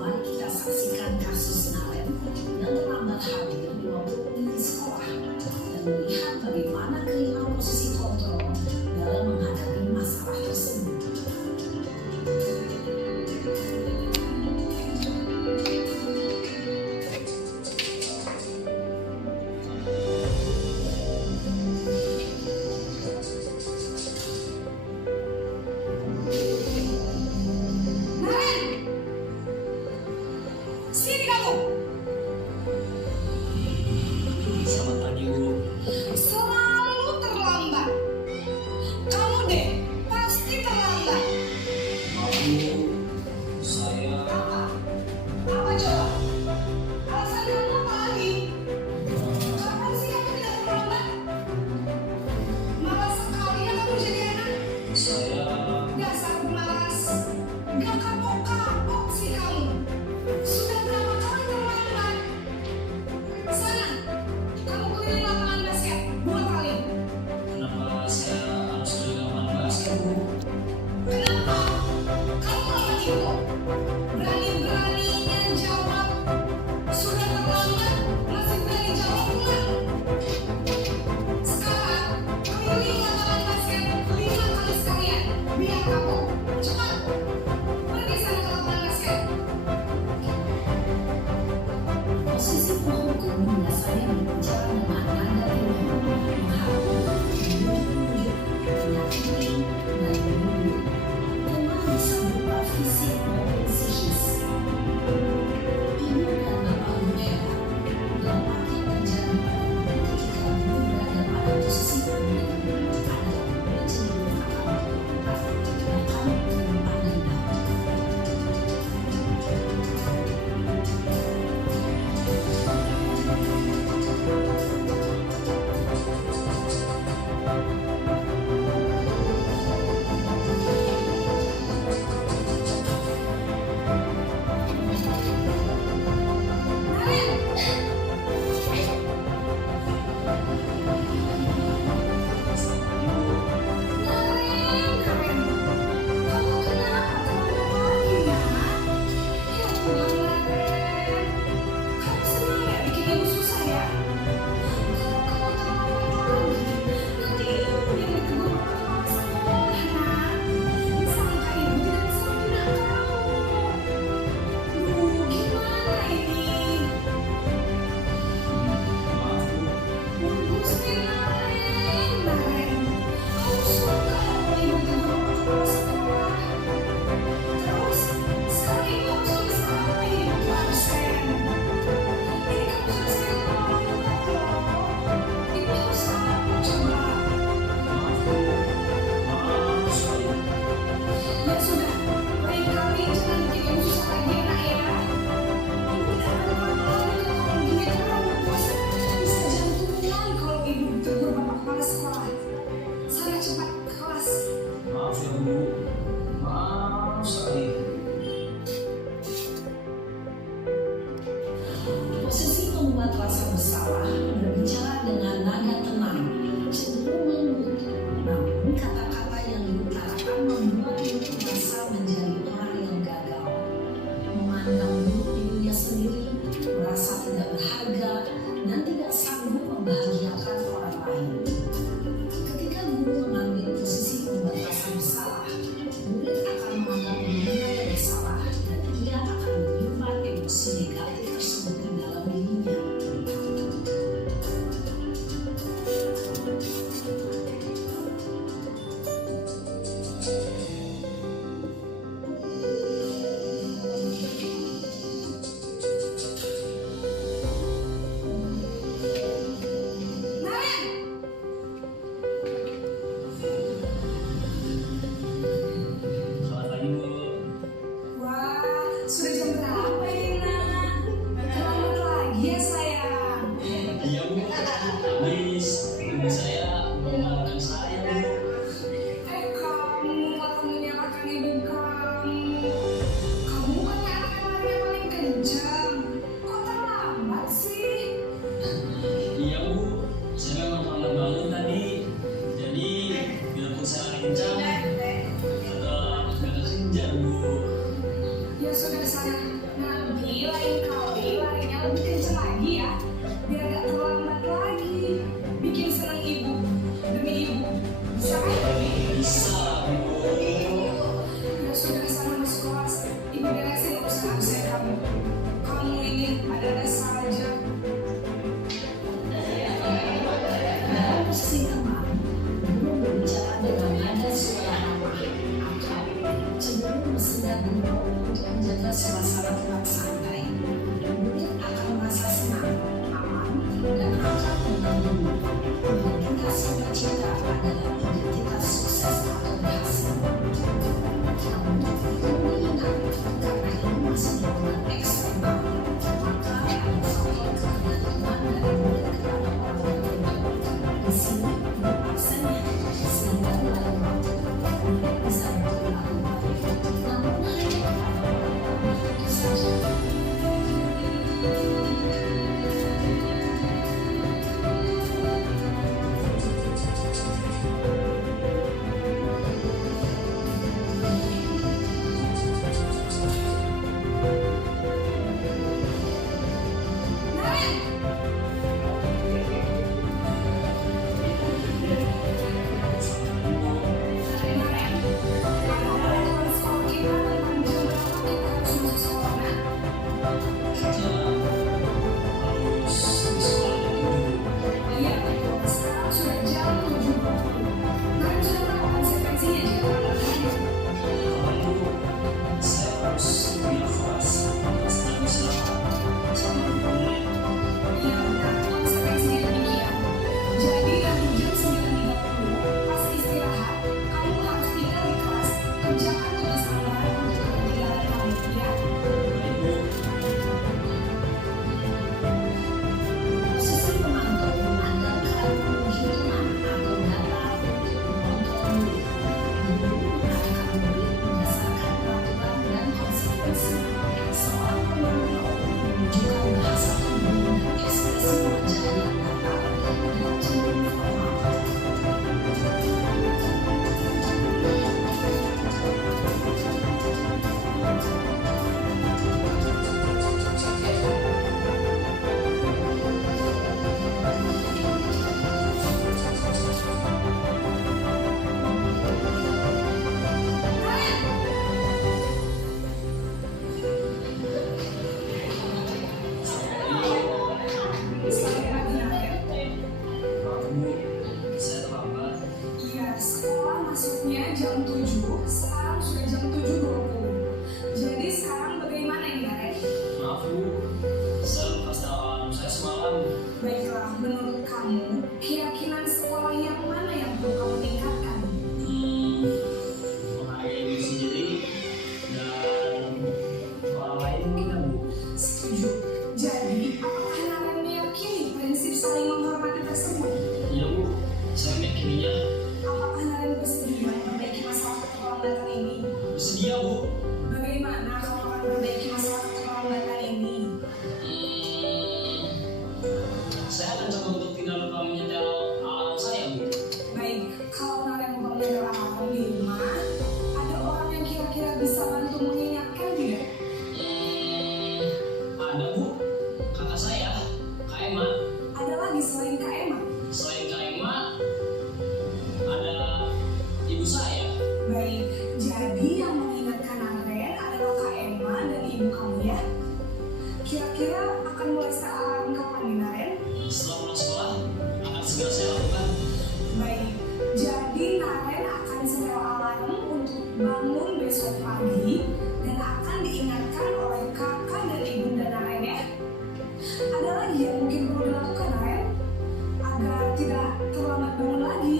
mari kita saksikan kasus Naren yang terlambat membuat rasa bersalah, berbicara dengan nada tenang, cenderung lembut, namun kata-kata yang diutarakan membuatmu merasa menjadi orang yang gagal, memandang buruk dirinya sendiri, merasa tidak berharga, dan tidak sanggup membahagiakan orang lain. Ketika guru mengambil posisi membuat rasa bersalah, murid akan menganggap dirinya yang bersalah dan ia akan menyimpan emosi negatif tersebut di dalam dirinya. Selamat pagi, Bu. Wah, sudah jam berapa ini, Nak? Terlambat lagi ya, sayang. Iya, Bu. Habis ibu saya memarahkan saya, Bu. Kamu malah menyalahkan ibu kamu. Kamu kan anak yang larinya paling kencang. Kok terlambat sih? Iya, Bu. Saya memang terlambat bangun tadi. Jadi, biarpun saya lari kencang, tetap nggak kejar, Bu. Ya sudah sana, nanti lain kali larinya lebih kencang lagi ya. Biar gak terlambat lagi. Bikin senang ibu demi ibu. Bisa kan? Bisa, Bu. Ya sudah sana masuk kelas. Ibu beresin urusan absen kamu. Kamu ini ada-ada saja. Dalam posisi teman, guru berbicara dengan nada suara ramah atau cenderung bersendat guru untuk menjaga suasana tetap santai. Murid akan merasa senang, aman, dan akrab dengan guru. Identitas sukacita adalah identitas sukses atau berhasil. Namun, perlu diingat, karena ini masih hubungan eksternal, maka ada faktor ketergantungan dari murid kepada orang tertentu. Di sini, absennya sehingga dalam waktu murid bisa berperilaku baik, namun hanya kepada orang tertentu saja. Bersedia, Bu. Bagaimana kalau akan memperbaiki masalah keterlambatan ini? lagi dan akan diingatkan oleh kakak dan ibunda Naren ya. Ada lagi yang mungkin perlu dilakukan Naren agar tidak terlambat bangun lagi?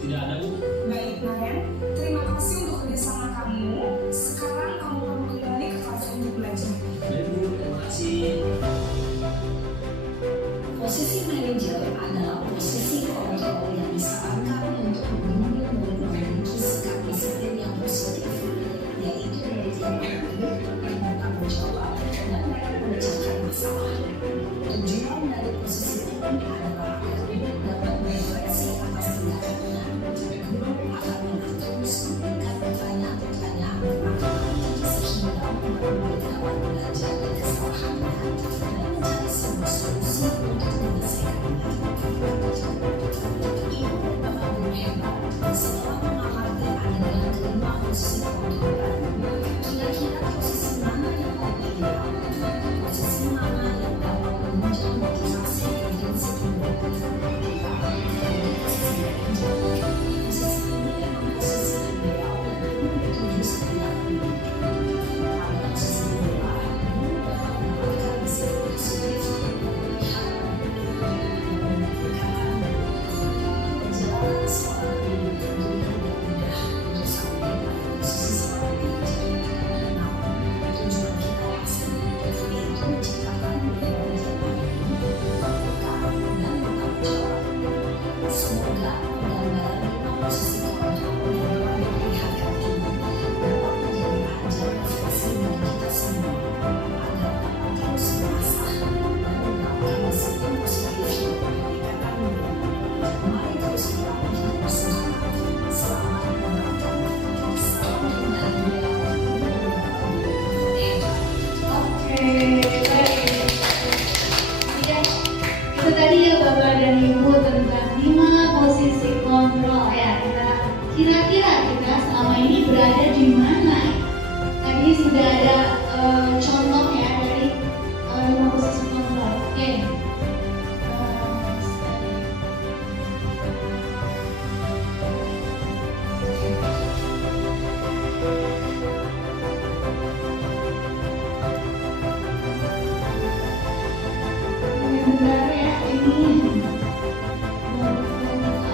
Tidak ada, Bu. Baik Naren, terima kasih untuk kerjasama kamu. Sekarang kamu perlu kembali ke kelas untuk belajar. Baik, Bu. Terima kasih. Posisi manajer adalah posisi kontrol yang disarankan untuk membimbing murid memiliki sikap disiplin yang positif, yaitu belajar yang bertanggung jawab dan memecahkan masalah. Tujuan dari posisi ini adalah agar murid dapat berefleksi atas tindakannya. Guru akan terus memberikan pertanyaan-pertanyaan sehingga murid dapat belajar dari kesalahannya dan mencari sebuah solusi untuk menyelesaikannya. Ibu dan bapak guru hebat, setelah mengamati adegan kelima posisi kontrol, kira-kira posisi mana yang paling ideal? Posisi mana yang dapat menunjang motivasi prinsip murid? Posisi ini memang posisi ideal dan perlu dituju setiap murid. Pada posisi inilah guru dapat mendapatkan disiplin positif perjalanan seorang guru tentunya tidak mudah untuk sampai pada posisi seperti ini. Namun, tujuan kita pasti yaitu menciptakan budaya belajar mandiri, terbuka, dan bertanggung jawab. Semoga penggambaran 5 posisi kontrol yang telah diperlihatkan ini dapat menjadi ajar refleksi bagi kita semua agar dapat terus mengasah dan menerapkan disiplin positif yang diberikan murid. Mari terus berlatih dan bersemangat. Selamat mendengarkan. Salam dari hebat. Oke, baik. Ya, itu tadi ya Bapak dan Ibu tentang 5 posisi kontrol ya. Kira-kira kita selama ini berada di mana? Tadi sudah ada contoh ya dari 5 posisi kontrol. Oke. Bentar ya, ini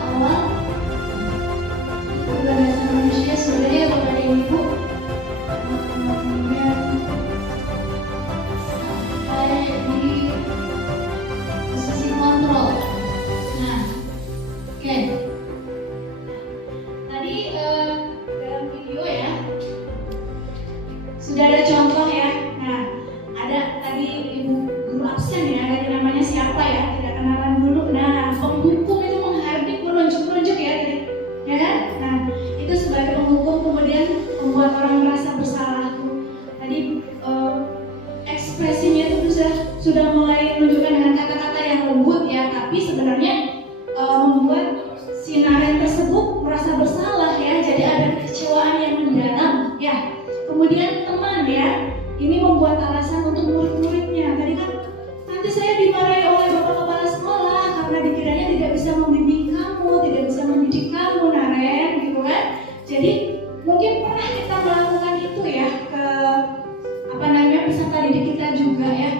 awal bahasa manusia sudah ya Bapak dan Ibu. Kemudian sampai di posisi kontrol. Nah, oke. Tadi dalam video ya sudah ada contoh ya. Nah, ada tadi Ibu guru absen ya, ada yang namanya siapa ya, tidak kenalan dulu. Nah, penghukum itu menghardik menunjuk-nunjuk ya tadi, ya kan? Nah, itu sebagai penghukum kemudian membuat orang merasa bersalah tuh. Tadi ekspresinya itu sudah mulai menunjukkan dengan kata-kata yang lembut ya, tapi sebenarnya membuat si Naren tersebut merasa bersalah ya, jadi ada kekecewaan yang mendalam ya. Kemudian teman ya, ini membuat alasan untuk murid-muridnya. Tadi kan nanti saya dimarahi oleh bapak kepala sekolah karena dikiranya tidak bisa membimbing kamu, tidak bisa mendidik kamu Naren, gitu kan? Jadi mungkin pernah kita melakukan itu ya ke peserta didik kita juga ya.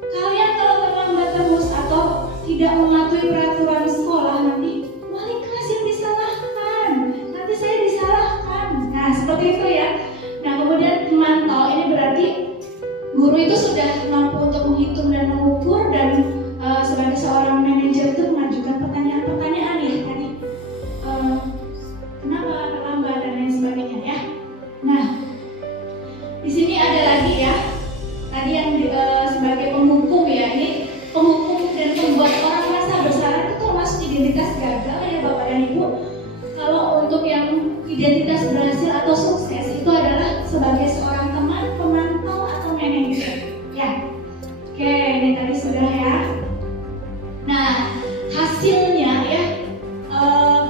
Kalian kalau terlambat terus atau tidak mematuhi peraturan sekolah, nanti wali kelas yang disalahkan, nanti saya disalahkan. Nah seperti itu ya. Nah kemudian memantau, ini berarti guru itu sudah mampu untuk menghitung dan mengukur, dan sebagai seorang manajer itu mengajukan pertanyaan-pertanyaan ya tadi, kenapa terlambat dan lain sebagainya ya. Nah di sini ada lagi ya, tadi yang sebagai penghukum ya, ini penghukum dan membuat orang merasa bersalah itu termasuk identitas gagal ya Bapak dan Ibu. Kalau untuk yang identitas berhasil atau sukses itu adalah sebagai seorang teman, pemantau atau manajer ya. Oke, ini tadi sudah ya. Nah hasilnya ya,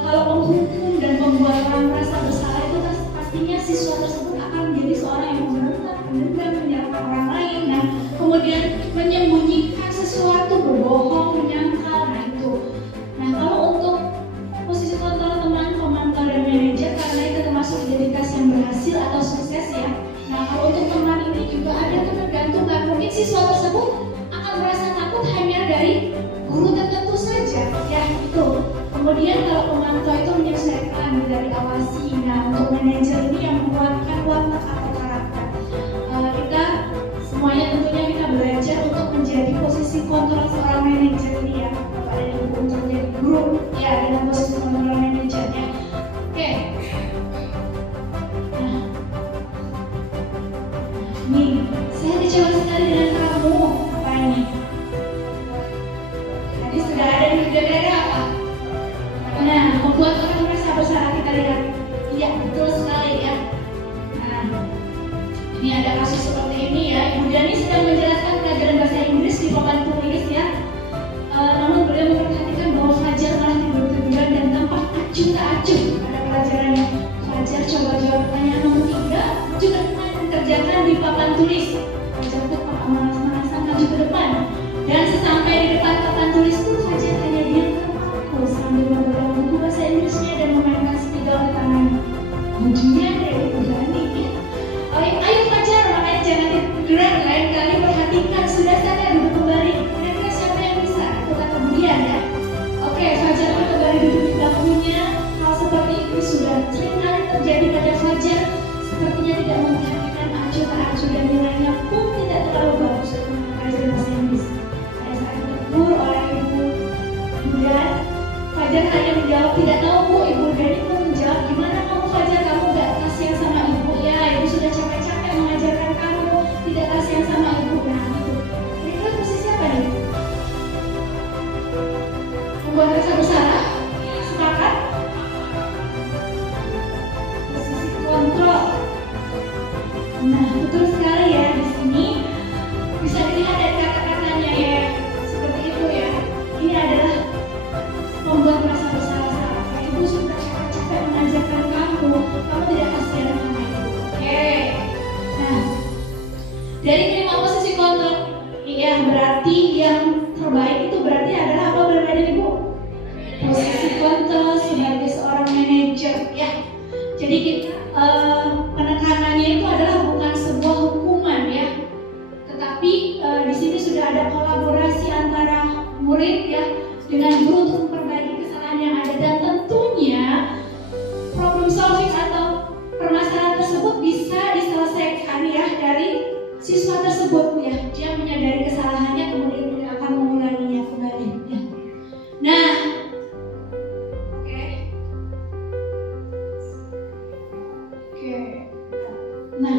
kalau penghukum dan membuat orang merasa bersalah itu pastinya siswa tersebut akan menjadi seorang yang memberontak, mendendam, menyerang orang lain. Nah kemudian menyembunyikan sesuatu, berbohong, menyangkal. Nah itu. Nah kalau untuk posisi kontrol teman, pemantau dan manajer, karena itu termasuk identitas yang berhasil atau sukses, siswa tersebut akan merasa takut hanya dari guru tertentu saja, ya itu. Kemudian kalau pemantau itu menyelesaikan dari awasi. Nah, untuk manajer ini yang menguatkan watak atau karakter. Kita semuanya tentunya kita belajar untuk menjadi posisi kontrol seorang manajer ini ya, Bapak dan Ibu, untuk menjadi guru ya dengan posisi kontrol manajernya. Oke. Nah, nih saya kecewa sekali dengan kamu. Apa ini? Tadi sudah ada di video apa? Nah, membuat orang merasa bersalah, kita lihat. Iya, betul sekali ya. Nah, ini ada kasus seperti ini ya. Ibu Dani sedang menjelaskan pelajaran bahasa Inggris di papan tulis ya. Namun beliau memperhatikan bahwa Fajar malah tidur-tiduran dan tampak acuh tak acuh pada pelajarannya. Fajar coba jawab pertanyaan nomor 3, juga kerjakan di papan tulis. Fajar pun malas-malasan maju ke depan. Dan sesampai di depan papan tulis itu, Fajar hanya diam terpaku sambil memegang buku bahasa Inggrisnya dan memainkan spidol di tangannya. Kemudian dari Ibu Dani ya. Ayo Fajar, makanya jangan tiduran, lain kali perhatikan, sudah sadar duduk kembali. Kira-kira siapa yang bisa? Itu kata kemudian ya. Oke, Fajar pun kembali duduk di bangkunya. Hal seperti itu sudah sering kali terjadi pada Fajar. Sepertinya tidak memperhatikan acuh tak acuh dan nilainya pun tidak terlalu bagus untuk mempelajari bahasa Inggris. Pada saat ditegur oleh Ibu Dan, Fajar hanya menjawab tidak tahu Bu. Ibu Dan pun menjawab, gimana kamu Fajar, kamu gak kasihan sama Ibu ya? Ibu sudah capek-capek mengajarkan kamu, tidak kasihan sama Ibu. Nah itu, kira-kira posisi apa nih? Membuat rasa bersalah? Sepakat? Posisi kontrol. Nah, betul sekali ya, di sini bisa dilihat dari kata-katanya ya, seperti itu ya. Ini adalah membuat merasa bersalah. Ibu sudah capek-capek mengajarkan kamu tidak kasihan sama Ibu. Oke. Nah, dari kelima posisi kontrol, iya berarti yang terbaik itu berarti adalah apa berada Ibu? Posisi kontrol sebagai seorang manajer ya. Jadi kita penekanannya itu adalah bukan sebuah hukuman ya, tetapi di sini sudah ada kolaborasi antara murid ya dengan guru untuk memperbaiki kesalahan yang ada, dan tentunya problem solving atau permasalahan tersebut bisa diselesaikan ya dari siswa tersebut ya. Dia menyadari kesalahannya kemudian tidak akan mengulanginya kembali ya. Nah, nah,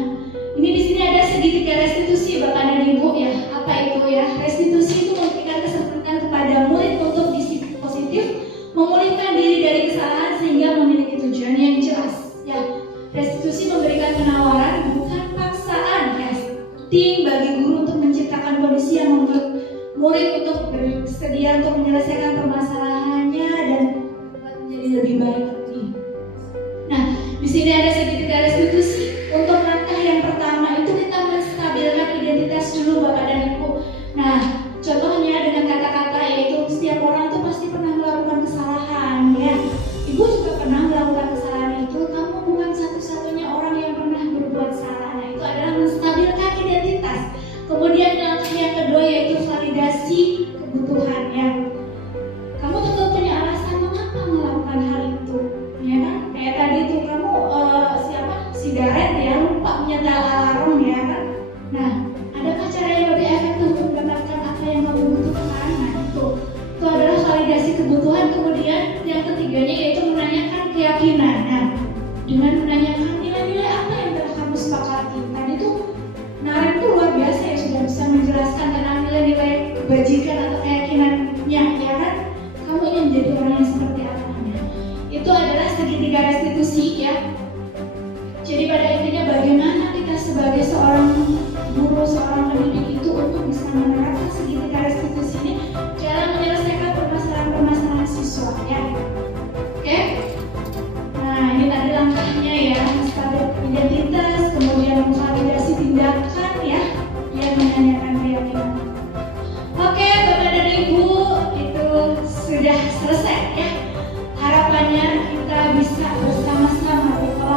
ini di sini ada segitiga restitusi Bapak dan Ibu ya. Apa itu ya? Restitusi itu memberikan kesempatan kepada murid untuk disiplin positif, memulihkan diri dari kesalahan sehingga memiliki tujuan yang jelas. Ya, restitusi memberikan penawaran bukan paksaan ya. Penting bagi guru untuk menciptakan kondisi yang membuat murid untuk bersedia untuk menyelesaikan permasalahannya dan menjadi lebih baik lagi. Nah, di sini ada segitiga restitusi. Untuk langkah yang pertama itu kita menstabilkan identitas dulu Bapak dan Ibu. Nah, contohnya dengan kata-kata yaitu setiap orang itu pasti pernah melakukan kesalahan ya. Ibu juga pernah melakukan kesalahan itu. Kamu bukan satu-satunya orang yang pernah berbuat salah. Nah, itu adalah menstabilkan identitas. Kemudian langkah yang kedua yaitu validasi kebutuhan ya. Kamu tentu punya alasan mengapa melakukan hal itu, ya kan? Kayak tadi tuh kamu sigaret ya, lupa menyetel alarm ya kan. Nah, adakah cara yang lebih efektif untuk mendapatkan apa yang kamu butuhkan? Nah, itu adalah validasi kebutuhan. Kemudian yang ketiganya yaitu menanyakan keyakinan. Nah, dengan menanyakan nilai-nilai apa yang telah kamu sepakati. Tadi tuh Naren tuh luar biasa ya, sudah bisa menjelaskan tentang nilai-nilai kebajikan atau keyakinannya ya kan. Kamu ingin menjadi orang yang seperti apa? Itu adalah segitiga restitusi ya. Jadi pada intinya bagaimana kita sebagai seorang guru, seorang pendidik itu untuk bisa menerapkan segitiga restitusi ini dalam menyelesaikan permasalahan-permasalahan siswa ya. Oke? Nah, ini tadi langkahnya ya, menstabilkan identitas, kemudian memvalidasi tindakan ya, yang menanyakan keyakinan. Oke, Bapak dan Ibu, itu sudah selesai ya. Harapannya kita bisa bersama-sama berkolaborasi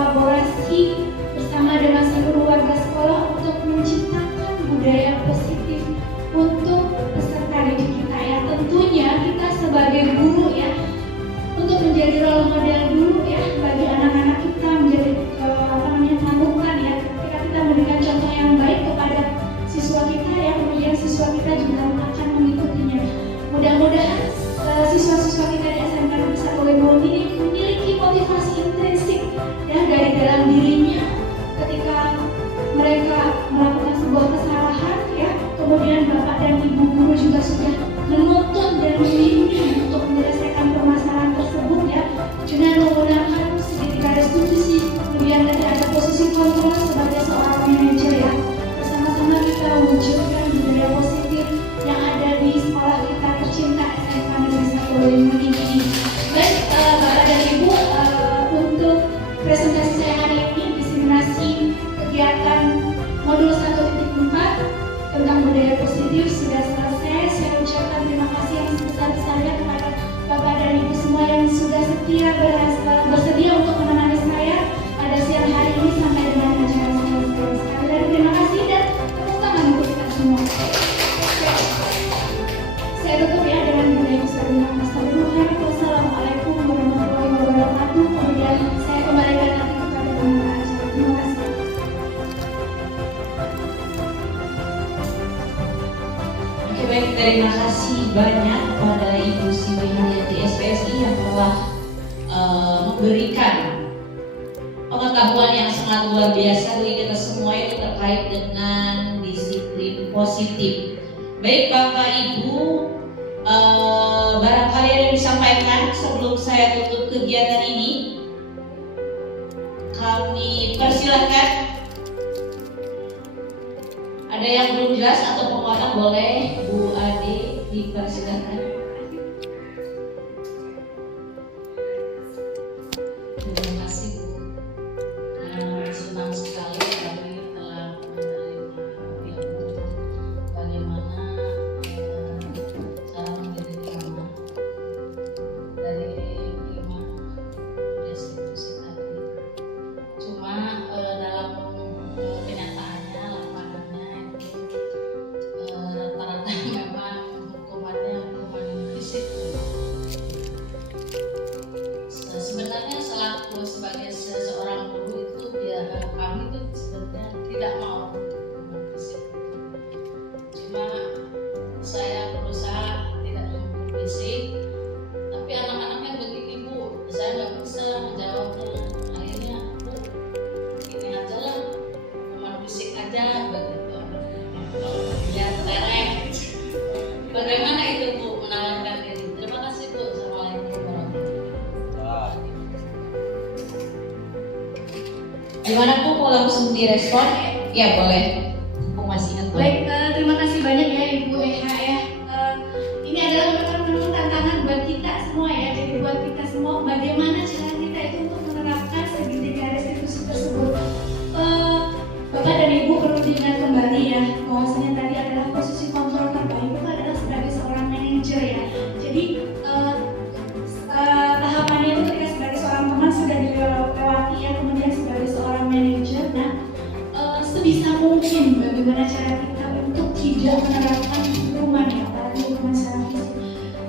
2005 ini. Baik, Bapak dan Ibu, untuk presentasi saya hari ini, diseminasi kegiatan modul 1.4 tentang budaya positif sudah selesai. Saya ucapkan terima kasih yang sebesar-besarnya kepada Bapak dan Ibu semua yang sudah setia bersedia untuk menemani saya pada siang hari ini sampai dengan acara selesai. Sekali lagi terima kasih dan tepuk tangan untuk kita semua. Saya tutup ya dengan budaya Bismillah. Wassalamualaikum warahmatullahi wabarakatuh. Kemudian saya kembalikan nanti kepada pemerintah acara. Terima kasih. Oke, baik, terima kasih banyak pada Ibu Siti Haryati SPSI yang telah memberikan pengetahuan yang sangat luar biasa bagi kita semua itu terkait dengan disiplin positif. Baik Bapak Ibu, barangkali ada yang disampaikan sebelum saya tutup kegiatan ini. Kami persilahkan. Ada yang belum jelas atau penguatan boleh Bu Ade dipersilahkan. Terima kasih Bu. Senang sekali kami telah menerima ilmu bagaimana cara menjadi imam dari 5 restitusi tadi. Cuma dalam kenyataannya lapangannya itu rata-rata memang hukumannya hukuman fisik. Sebenarnya sebagai seorang guru itu ya kami itu sebenarnya tidak mau hukuman fisik. Cuma saya berusaha tidak menghukum fisik, tapi anak-anaknya begini Bu, saya nggak bisa menjawabnya. Akhirnya Bu, ini aja lah, hukuman fisik aja begitu. Biar tereng. Bagaimana itu Bu menawarkan diri? Terima kasih Bu. Assalamualaikum warahmatullahi wabarakatuh. Gimana Bu, mau langsung direspon? Ya boleh. Aku masih ingat Bu. Baik, terima kasih banyak ya Ibu EH ya. Ini adalah memang tantangan buat kita semua ya. Jadi buat kita semua bagaimana cara kita itu untuk menerapkan segitiga restitusi tersebut. Bapak dan Ibu perlu diingat kembali ya bahwasanya tadi adalah posisi kontrol terbaik itu adalah sebagai seorang manajer ya. Jadi tahapannya itu ketika sebagai seorang teman sudah dilewati ya, kemudian sebagai seorang manajer. Nah, sebisa mungkin bagaimana cara kita untuk tidak menerapkan hukuman ya, apalagi hukuman secara fisik.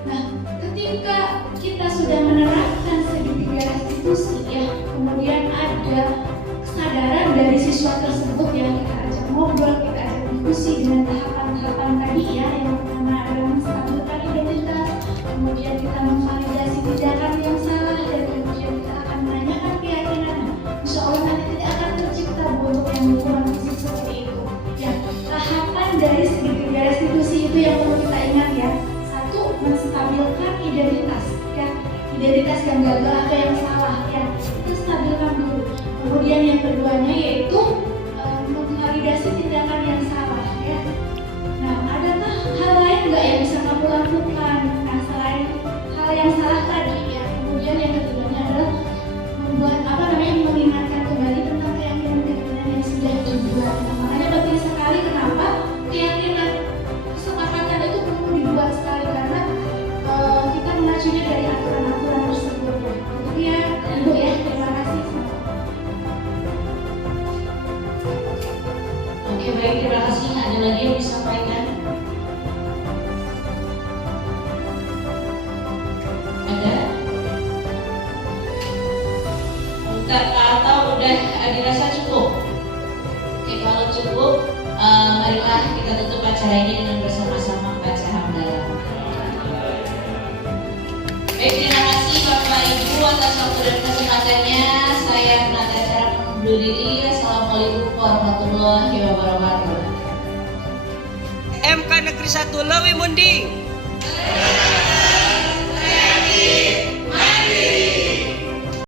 Nah, ketika kita sudah menerapkan segitiga restitusi ya, kemudian ada kesadaran dari siswa tersebut ya, kita ajak ngobrol, kita ajak diskusi dengan tahapan-tahapan tadi ya. Yang pertama adalah menstabilkan identitas, kemudian kita memvalidasi tindakan yang salah, dan kemudian kita akan menanyakan keyakinan. Insya Allah nanti tidak akan tercipta untuk yang hukuman fisik seperti itu. Ya, tahapan dari segitiga restitusi itu yang perlu kita ingat ya. Satu, menstabilkan identitas ya, identitas yang gagal atau yang salah ya, kita stabilkan dulu. Kemudian yang keduanya yaitu memvalidasi tindakan yang salah ya. Nah, adakah hal lain nggak yang bisa kamu lakukan? Nah, selain hal yang salah tadi ya. Kemudian yang ketiganya adalah mengingatkan kembali tentang keyakinan-keyakinan yang sudah dibuat. Nah, makanya penting sekali kenapa keyakinan kesepakatan itu perlu dibuat sekali, karena kita mengacunya dari aturan-aturan tersebut. Jadi ya, Ibu ya, terima kasih. Oke, baik, terima kasih. Ada lagi yang disampaikan? Ada? Atau udah dirasa cukup? Oke, kalau cukup, marilah kita tutup acara ini dengan bersama-sama baca hamdalah. Baik, terima kasih Bapak Ibu atas waktu dan kesempatannya. Saya penata acara undur diri. Assalamualaikum warahmatullahi wabarakatuh. MK Negeri 1 Lewi Munding.